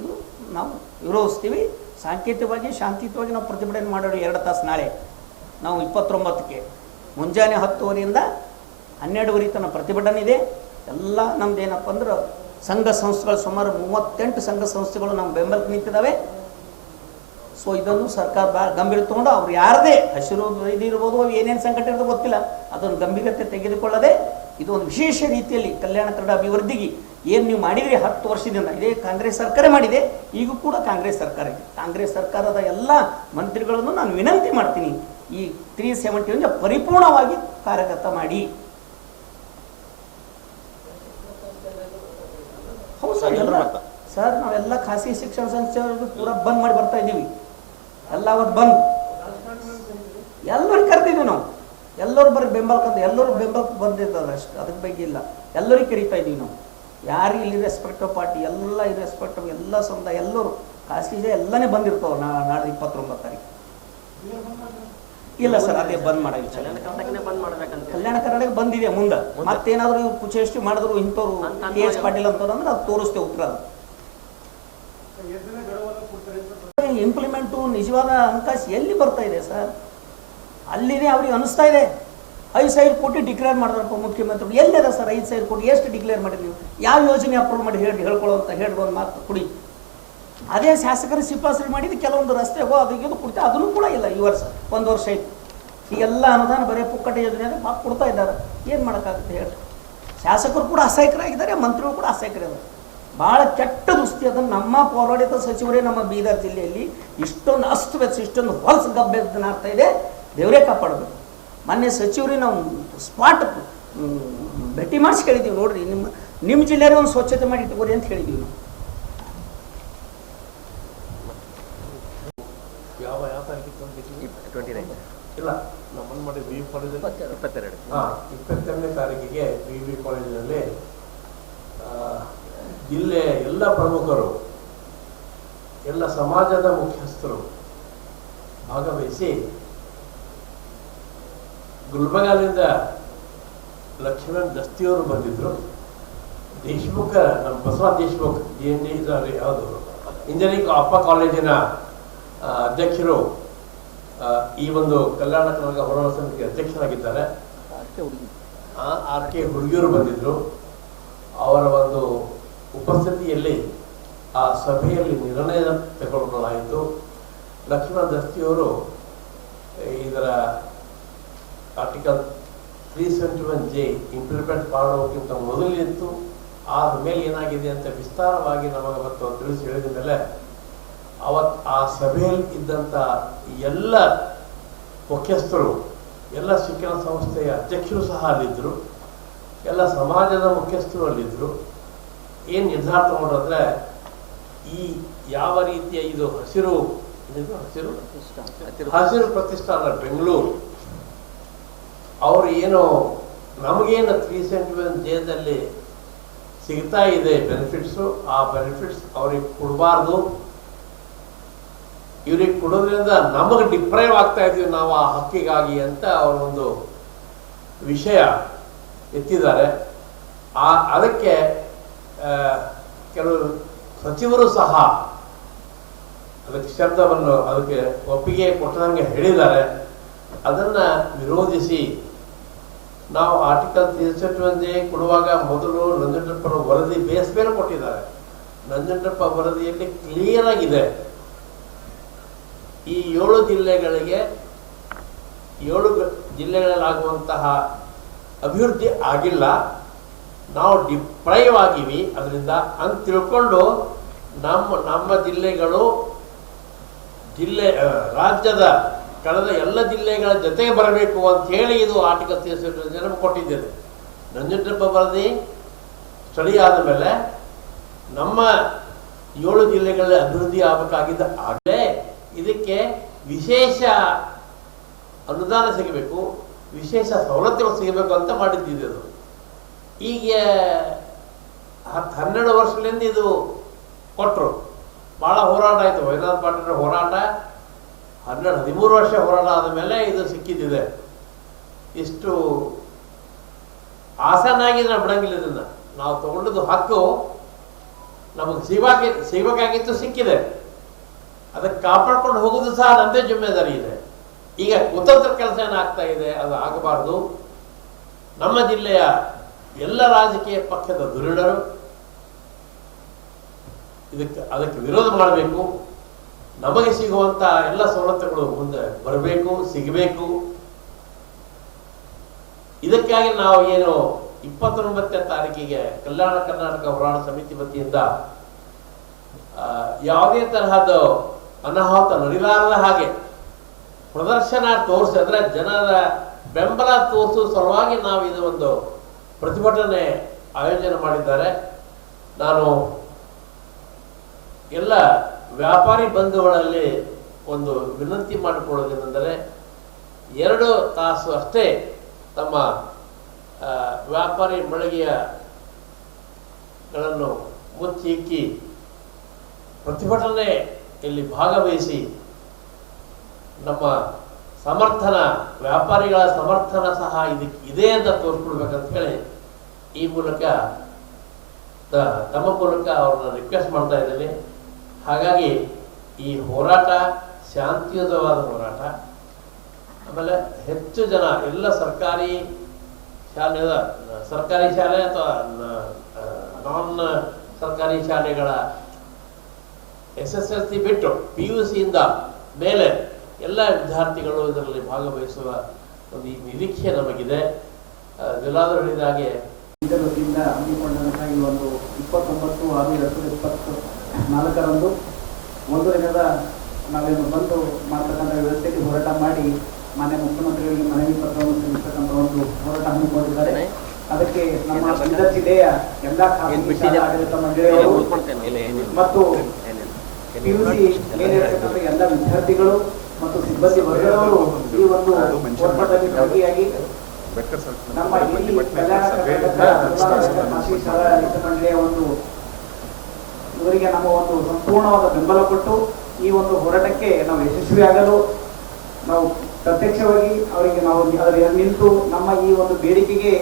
ಇದು ನಾವು ವಿರೋಧಿಸ್ತೀವಿ. ಸಾಂಕೇತಿಕವಾಗಿ, ಶಾಂತಿಯುತವಾಗಿ ನಾವು ಪ್ರತಿಭಟನೆ ಮಾಡೋಣ ಎರಡು ತಾಸು ನಾಳೆ. ನಾವು ಇಪ್ಪತ್ತೊಂಬತ್ತಕ್ಕೆ. ಮುಂಜಾನೆ ಹತ್ತುವರೆಯಿಂದ ಹನ್ನೆರಡುವರೆ ತನಕ ಪ್ರತಿಭಟನೆ ಇದೆ. ಎಲ್ಲ ನಮ್ದು ಏನಪ್ಪ ಅಂದ್ರೆ ಸಂಘ ಸಂಸ್ಥೆಗಳು ಸುಮಾರು ಮೂವತ್ತೆಂಟು ಸಂಘ ಸಂಸ್ಥೆಗಳು ನಮ್ಮ ಬೆಂಬಲಕ್ಕೆ ನಿಂತಿದ್ದಾವೆ ಸೊ ಇದನ್ನು ಸರ್ಕಾರ ಭಾಳ ಗಂಭೀರ ತಗೊಂಡು ಅವ್ರು ಯಾರದೇ ಹಸಿರು ಇದು ಇರ್ಬೋದು, ಏನೇನು ಸಂಕಟ ಇರೋದು ಗೊತ್ತಿಲ್ಲ. ಅದನ್ನು ಗಂಭೀರತೆ ತೆಗೆದುಕೊಳ್ಳದೆ ಇದು ಒಂದು ವಿಶೇಷ ರೀತಿಯಲ್ಲಿ ಕಲ್ಯಾಣ ಕನ್ನಡ ಅಭಿವೃದ್ಧಿಗೆ ಏನು ನೀವು ಮಾಡಿದ್ರಿ ಹತ್ತು ವರ್ಷದಿಂದ, ಇದೇ ಕಾಂಗ್ರೆಸ್ ಸರ್ಕಾರ ಮಾಡಿದೆ. ಈಗ ಕೂಡ ಕಾಂಗ್ರೆಸ್ ಸರ್ಕಾರ ಇದೆ. ಕಾಂಗ್ರೆಸ್ ಸರ್ಕಾರದ ಎಲ್ಲ ಮಂತ್ರಿಗಳನ್ನು ನಾನು ವಿನಂತಿ ಮಾಡ್ತೀನಿ. ಈ ತ್ರೀ ಸೆವೆಂಟಿ ಪರಿಪೂರ್ಣವಾಗಿ ಕಾರ್ಯಗತ ಮಾಡಿ. ಸರ್ ನಾವೆಲ್ಲ ಖಾಸಗಿ ಶಿಕ್ಷಣ ಸಂಸ್ಥೆ ಪೂರ ಬಂದ್ ಮಾಡಿ ಬರ್ತಾ ಇದ್ದೀವಿ. ಎಲ್ಲ ಅವತ್ತು ಬಂದ್. ಎಲ್ಲರೂ ಕರ್ತೀವಿ ನಾವು. ಎಲ್ಲರೂ ಬರೀ ಬೆಂಬಲಕ್ಕಂತ ಎಲ್ಲರೂ ಬೆಂಬಲ ಬಂದಿದ್ದಾರೆ ಅಷ್ಟು ಅದ್ರ ಬಗ್ಗೆ ಇಲ್ಲ. ಎಲ್ಲರಿಗೂ ಕರಿತಾ ಇದೀವಿ ನಾವು. ಯಾರಿಗೆ ಇಲ್ಲಿ ರೆಸ್ಪೆಕ್ಟ್ ಪಾರ್ಟಿ ಎಲ್ಲ ರೆಸ್ಪೆಕ್ಟ್ ಎಲ್ಲ ಸಮುದಾಯ ಎಲ್ಲರೂ ಖಾಸಗಿ ಎಲ್ಲನೇ ಬಂದಿರ್ತಾವೆ ನಾಡ ನಾಳೆ ಇಪ್ಪತ್ತೊಂಬತ್ತು ತಾರೀಕು. ಇಲ್ಲ ಸರ್ ಅದೇ ಬಂದ್ ಮಾಡೋ ವಿಚಾರ ಕಲ್ಯಾಣ ಕರ್ನಾಟಕ ಬಂದಿದೆ ಮುಂದೆ. ಮತ್ತೇನಾದ್ರು ಇವ್ರು ಕುಚೇಷ್ಟಿ ಮಾಡಿದ್ರು ಇಂಥವ್ರು ಎಚ್ ಪಾಟೀಲ್ ಅಂತವ್ರು ಅಂದ್ರೆ ಅದು ತೋರಿಸ್ತೇವೆ ಉತ್ತರ ಇಂಪ್ಲಿಮೆಂಟು ನಿಜವಾದ ಹಣಕಾಸು ಎಲ್ಲಿ ಬರ್ತಾ ಇದೆ ಸರ್? ಅಲ್ಲಿನೇ ಅವ್ರಿಗೆ ಅನಿಸ್ತಾ ಇದೆ. ಐದು ಸಾವಿರ ಕೋಟಿ ಡಿಕ್ಲೇರ್ ಮಾಡಿದ್ರಪ್ಪ ಮುಖ್ಯಮಂತ್ರಿ. ಎಲ್ಲಿದೆ ಸರ್ ಐದು ಸಾವಿರ ಕೋಟಿ? ಎಷ್ಟು ಡಿಕ್ಲೇರ್ ಮಾಡಿರಿ ನೀವು? ಯಾವ ಯೋಜನೆ ಅಪ್ರೂವ್ ಮಾಡಿ ಹೇಳಿ ಹೇಳ್ಕೊಳ್ಳೋ ಅಂತ ಹೇಳಿ ಒಂದು ಮಾತು ಕುಡಿ. ಅದೇ ಶಾಸಕರು ಶಿಫಾರಸು ಮಾಡಿದ್ದು ಕೆಲವೊಂದು ರಸ್ತೆ ಅದು ಇದು ಕೊಡ್ತಾ ಅದನ್ನು ಕೂಡ ಇಲ್ಲ ಈ ವರ್ಷ, ಒಂದು ವರ್ಷ ಇತ್ತು ಈ ಎಲ್ಲ ಅನುದಾನ ಬರೀ ಪುಕ್ಕಟ ಯೋಜನೆ ಅಂದರೆ ಪಾಪ ಕೊಡ್ತಾ ಇದ್ದಾರೆ. ಏನು ಮಾಡೋಕ್ಕಾಗುತ್ತೆ ಹೇಳಿ ಶಾಸಕರು ಕೂಡ ಅಸಹಾಯಕರಾಗಿದ್ದಾರೆ, ಮಂತ್ರಿಗಳು ಕೂಡ ಅಸಹಾಯಕರಿದ್ದಾರೆ. ಭಾಳ ಕೆಟ್ಟ ದುಸ್ತಿ ಅದನ್ನು ನಮ್ಮ ಪೌರಾಡಳಿತ ಸಚಿವರೇ ನಮ್ಮ ಬೀದರ್ ಜಿಲ್ಲೆಯಲ್ಲಿ ಇಷ್ಟೊಂದು ಅಸ್ತವ್ಯಸ್ತ ಇಷ್ಟೊಂದು ಹೊಲಸು ಗಬ್ಬೆದ್ದನಾಗ್ತಾ ಇದೆ. ದೇವರೇ ಕಾಪಾಡಬೇಕು. ಮೊನ್ನೆ ಸಚಿವರೇ ನಾವು ಸ್ಪಾಟ್ ಭೇಟಿ ಮಾಡಿಸಿ ಕೇಳಿದ್ದೀವಿ ನೋಡಿರಿ. ನಿಮ್ಮ ನಿಮ್ಮ ಜಿಲ್ಲೆಯಲ್ಲಿ ಒಂದು ಸ್ವಚ್ಛತೆ ಮಾಡಿ ಇಟ್ಕೋರಿ ಅಂತ ಹೇಳಿದ್ದೀವಿ ನಾವು. ಯಾವ ಯಾವ ತಾರೀಕು? ಟ್ವೆಂಟಿ ನೈನ್ ಇಲ್ಲ ನಮ್ಮನ್ನು ಮಾಡಿ ವಿ ಕಾಲೇಜಲ್ಲಿ ಇಪ್ಪತ್ತೆರಡು. ಹಾಂ ಇಪ್ಪತ್ತೆರಡನೇ ತಾರೀಕಿಗೆ ಬಿ ವಿ ಕಾಲೇಜಿನಲ್ಲಿ ಆ, ಜಿಲ್ಲೆ ಎಲ್ಲ ಪ್ರಮುಖರು ಎಲ್ಲ ಸಮಾಜದ ಮುಖ್ಯಸ್ಥರು ಭಾಗವಹಿಸಿ ಗುಲ್ಬರ್ಗಾದಿಂದ ಲಕ್ಷ್ಮಣ್ ದಸ್ತಿಯವರು ಬಂದಿದ್ರು. ದೇಶ್ಮುಖ ನಮ್ಮ Basava Deshmukh G N D ಯಾವುದು? ಇಂಜಿನಿಯರಿಂಗ್ ಅಪ್ಪ ಕಾಲೇಜಿನ ಅಧ್ಯಕ್ಷರು ಈ ಒಂದು ಕಲ್ಯಾಣ ಕರ್ನಾಟಕ ಹೋರಾಟ ಸಮಿತಿ ಅಧ್ಯಕ್ಷರಾಗಿದ್ದಾರೆ. ಆರ್ ಕೆ ಹುಡುಗಿಯರು ಬಂದಿದ್ದರು ಅವರ ಒಂದು ಉಪಸ್ಥಿತಿಯಲ್ಲಿ ಆ ಸಭೆಯಲ್ಲಿ ನಿರ್ಣಯ ತೆಗೆದುಕೊಳ್ಳಲಾಯಿತು. ಲಕ್ಷ್ಮಣ ದಸ್ತಿಯವರು ಇದರ article three seventy one J implement ಮಾಡೋಕ್ಕಿಂತ ಮೊದಲಿತ್ತು ಆದ ಮೇಲೆ ಏನಾಗಿದೆ ಅಂತ ವಿಸ್ತಾರವಾಗಿ ನಮಗೆ ಮತ್ತು ತಿಳಿಸಿ ಹೇಳಿದ ಮೇಲೆ ಅವತ್ ಆ ಸಭೆಯಲ್ಲಿ ಇದ್ದಂಥ ಎಲ್ಲ ಮುಖ್ಯಸ್ಥರು ಎಲ್ಲ ಶಿಕ್ಷಣ ಸಂಸ್ಥೆಯ ಅಧ್ಯಕ್ಷರು ಸಹ ಅಲ್ಲಿದ್ದರು. ಎಲ್ಲ ಸಮಾಜದ ಮುಖ್ಯಸ್ಥರು ಅಲ್ಲಿದ್ದರು. ಏನು ನಿರ್ಧಾರ ತಗೊಂಡ್ರೆ ಈ ಯಾವ ರೀತಿಯ ಇದು ಹಸಿರು ಹಸಿರು? ಹಸಿರು ಪ್ರತಿಷ್ಠಾನ ಬೆಂಗಳೂರು. ಅವರು ಏನು ನಮಗೇನು ತ್ರೀ ಸೆಂಟಿಮೆಂಟ್ ದೇಹದಲ್ಲಿ ಜೇದಲ್ಲಿ ಸಿಗ್ತಾ ಇದೆ ಬೆನಿಫಿಟ್ಸು ಆ ಬೆನಿಫಿಟ್ಸ್ ಅವ್ರಿಗೆ ಕೊಡಬಾರ್ದು. ಇವ್ರಿಗೆ ಕೊಡೋದ್ರಿಂದ ನಮಗೆ ಡಿಪ್ರೈವ್ ಆಗ್ತಾ ಇದೀವಿ ನಾವು ಆ ಹಕ್ಕಿಗಾಗಿ ಅಂತ ಅವರು ಒಂದು ವಿಷಯ ಎತ್ತಿದ್ದಾರೆ. ಆ, ಅದಕ್ಕೆ ಕೆಲವು ಸಚಿವರು ಸಹ ಅದಕ್ಕೆ ಶಬ್ದವನ್ನು ಅದಕ್ಕೆ ಒಪ್ಪಿಗೆ ಕೊಟ್ಟದಂಗೆ ಹೇಳಿದ್ದಾರೆ. ಅದನ್ನ ವಿರೋಧಿಸಿ ನಾವು ಆರ್ಟಿಕಲ್ ತ್ರೀಸೆಟ್ವಂದೇ ಕೊಡುವಾಗ ಮೊದಲು ನಂಜುಂಡಪ್ಪರ ವರದಿ ಬೇಸ್ ಕೊಟ್ಟಿದ್ದಾರೆ. ನಂಜುಂಡಪ್ಪ ವರದಿಯಲ್ಲಿ ಕ್ಲಿಯರ್ ಆಗಿದೆ. ಈ ಏಳು ಜಿಲ್ಲೆಗಳಿಗೆ ಏಳು ಜಿಲ್ಲೆಗಳಲ್ಲಾಗುವಂತಹ ಅಭಿವೃದ್ಧಿ ಆಗಿಲ್ಲ. ನಾವು ಡಿಪ್ರೈವ್ ಆಗಿವಿ ಅದರಿಂದ ಅಂತ ತಿಳ್ಕೊಂಡು ನಮ್ಮ ನಮ್ಮ ಜಿಲ್ಲೆಗಳು ಜಿಲ್ಲೆ ರಾಜ್ಯದ ಕಳೆದ ಎಲ್ಲ ಜಿಲ್ಲೆಗಳ ಜೊತೆಗೆ ಬರಬೇಕು ಅಂತ ಹೇಳಿ ಇದು ಆರ್ಟಿಕಲ್ ನಮಗೆ ಕೊಟ್ಟಿದ್ದೇನೆ. ನಂಜುಂಡಪ್ಪ ವರದಿ ಸ್ಥಳೀಯ ಆದ ಮೇಲೆ ನಮ್ಮ ಏಳು ಜಿಲ್ಲೆಗಳಲ್ಲಿ ಅಭಿವೃದ್ಧಿ ಆಗಬೇಕಾಗಿದ್ದ ಆಗಲೇ ಇದಕ್ಕೆ ವಿಶೇಷ ಅನುದಾನ ಸಿಗಬೇಕು, ವಿಶೇಷ ಸವಲತ್ತುಗಳು ಸಿಗಬೇಕು ಅಂತ ಮಾಡಿದ್ದಿದ್ದು ಈಗ ಹತ್ತು ಹನ್ನೆರಡು ವರ್ಷದಿಂದ ಇದು ಕೊಟ್ಟರು ಭಾಳ ಹೋರಾಟ ಆಯಿತು. ವೈದ್ಯನಾಥ್ ಪಾಟೀಲ್ ಹೋರಾಟ, ಹನ್ನೆರಡು ಹದಿಮೂರು ವರ್ಷ ಹೋರಾಟ ಆದ ಮೇಲೆ ಇದು ಸಿಕ್ಕಿದ್ದಿದೆ. ಇಷ್ಟು ಆಸನಾಗಿ ನಾವು ಬಿಡಂಗಿಲ್ಲ ಇದನ್ನು. ನಾವು ತಗೊಂಡದ್ದು ಹಕ್ಕು ನಮಗೆ ಸಿಗಬೇಕು ಸಿಗಬೇಕಾಗಿತ್ತು, ಸಿಕ್ಕಿದೆ. ಅದಕ್ಕೆ ಕಾಪಾಡ್ಕೊಂಡು ಹೋಗೋದು ಸಹ ನಮ್ಮದೇ ಜಿಮ್ಮೆದಾರಿ ಇದೆ. ಈಗ ಕುತಂತ್ರ ಕೆಲಸ ಏನಾಗ್ತಾ ಇದೆ, ಅದು ಆಗಬಾರ್ದು. ನಮ್ಮ ಜಿಲ್ಲೆಯ ಎಲ್ಲ ರಾಜಕೀಯ ಪಕ್ಷದ ಧುರೀಣರು ಇದಕ್ಕೆ, ಅದಕ್ಕೆ ವಿರೋಧ ಮಾಡಬೇಕು. ನಮಗೆ ಸಿಗುವಂತ ಎಲ್ಲ ಸವಲತ್ತುಗಳು ಮುಂದೆ ಬರಬೇಕು, ಸಿಗಬೇಕು. ಇದಕ್ಕಾಗಿ ನಾವು ಏನು ಇಪ್ಪತ್ತೊಂಬತ್ತನೇ ತಾರೀಕಿಗೆ ಕಲ್ಯಾಣ ಕರ್ನಾಟಕ ಹೋರಾಟ ಸಮಿತಿ ವತಿಯಿಂದ ಯಾವುದೇ ತರಹದ ಅನಾಹುತ ನಡಿಲಾರದ ಹಾಗೆ ಪ್ರದರ್ಶನ ತೋರಿಸಿದ್ರೆ ಜನರ ಬೆಂಬಲ ತೋರಿಸುವ ಸಲುವಾಗಿ ನಾವು ಇದು ಒಂದು ಪ್ರತಿಭಟನೆ ಆಯೋಜನೆ ಮಾಡಿದ್ದಾರೆ. ನಾನು ಎಲ್ಲ ವ್ಯಾಪಾರಿ ಬಂಧುಗಳಲ್ಲಿ ಒಂದು ವಿನಂತಿ ಮಾಡಿಕೊಳ್ಳೋದೇನೆಂದರೆ ಎರಡು ತಾಸು ಅಷ್ಟೇ ತಮ್ಮ ವ್ಯಾಪಾರಿ ಮಳಿಗೆಯಗಳನ್ನು ಮುಚ್ಚಿ ಇಕ್ಕಿ ಪ್ರತಿಭಟನೆಯಲ್ಲಿ ಭಾಗವಹಿಸಿ ನಮ್ಮ ಸಮರ್ಥನ, ವ್ಯಾಪಾರಿಗಳ ಸಮರ್ಥನ ಸಹ ಇದಕ್ಕೆ ಇದೆ ಅಂತ ತೋರಿಸ್ಕೊಡ್ಬೇಕಂತ ಹೇಳಿ ಈ ಮೂಲಕ ತಮ್ಮ ಮೂಲಕ ಅವ್ರನ್ನ ರಿಕ್ವೆಸ್ಟ್ ಮಾಡ್ತಾ ಇದ್ದೇನೆ ಹಾಗಾಗಿ ಈ ಹೋರಾಟ ಶಾಂತಿಯುತವಾದ ಹೋರಾಟ. ಆಮೇಲೆ ಹೆಚ್ಚು ಜನ ಎಲ್ಲ ಸರ್ಕಾರಿ ಶಾಲೆಯ ಸರ್ಕಾರಿ ಶಾಲೆ ಅಥವಾ ನಾನ್ ಸರ್ಕಾರಿ ಶಾಲೆಗಳ ಎಸ್ ಎಸ್ ಎಲ್ ಸಿ ಬಿಟ್ಟು ಪಿ ಯು ಸಿಯಿಂದ ಮೇಲೆ ಎಲ್ಲ ವಿದ್ಯಾರ್ಥಿಗಳು ಇದರಲ್ಲಿ ಭಾಗವಹಿಸುವ ಒಂದು ಈ ನಿರೀಕ್ಷೆ ನಮಗಿದೆ. ಜಿಲ್ಲಾದರೂ ಹೇಳಿದಾಗೆ ಹಾಗೆ ವತಿಯಿಂದ ಹಮ್ಮಿಕೊಂಡಂತಹ ಈ ಒಂದು ಇಪ್ಪತ್ತೊಂಬತ್ತು ಆರು ಎರಡು ಸಾವಿರದ ಇಪ್ಪತ್ತು ನಾಲ್ಕರಂದು ಒಂದು ದಿನದ ನಾವೇನು ಬಂದು ಮಾಡ್ತಕ್ಕಂಥ ವ್ಯವಸ್ಥೆಗೆ ಹೋರಾಟ ಮಾಡಿ ಮಾನ್ಯ ಮುಖ್ಯಮಂತ್ರಿಗಳಿಗೆ ಮನವಿ ಪತ್ರವನ್ನು ಸಲ್ಲಿಸ್ತಕ್ಕಂಥ ಒಂದು ಹೋರಾಟ ಹಮ್ಮಿಕೊಂಡಿದ್ದಾರೆ. ಅದಕ್ಕೆ ನಮ್ಮ ಬೀದರ್ ಜಿಲ್ಲೆಯ ಎಲ್ಲ ಖಾಸಗಿ ಆಡಳಿತ ಮಂಡಳಿಯವರು ಮತ್ತು ಪಿ ಯು ಸಿ ಮೇಲಿರತಕ್ಕಂಥ ಎಲ್ಲ ವಿದ್ಯಾರ್ಥಿಗಳು ಮತ್ತು ಸಿಬ್ಬಂದಿ ವರ್ಗದವರು ಈ ಒಂದು ಹೋರಾಟದಲ್ಲಿ ಭಾಗಿಯಾಗಿ ನಮ್ಮ ಇಲ್ಲಿ ಕಲ್ಯಾಣ ಕರ್ನಾಟಕ ಖಾಸಗಿ ಶಾಲಾ ಆಡಳಿತ ಮಂಡಳಿಯ ಒಂದು ಇವರಿಗೆ ನಮ್ಮ ಒಂದು ಸಂಪೂರ್ಣವಾದ ಬೆಂಬಲ ಕೊಟ್ಟು ಈ ಒಂದು ಹೋರಾಟಕ್ಕೆ ನಾವು ಯಶಸ್ವಿಯಾಗಲು ನಾವು ಪ್ರತ್ಯಕ್ಷವಾಗಿ ಅವರಿಗೆ ನಾವು ಅದರ ನಿಂತು ನಮ್ಮ ಈ ಒಂದು ಬೇಡಿಕೆಗೆ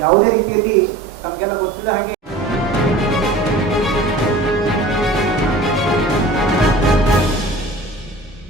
ಯಾವುದೇ ರೀತಿಯಲ್ಲಿ ನಮಗೆಲ್ಲ ಗೊತ್ತಿಲ್ಲ ಹಾಗೆ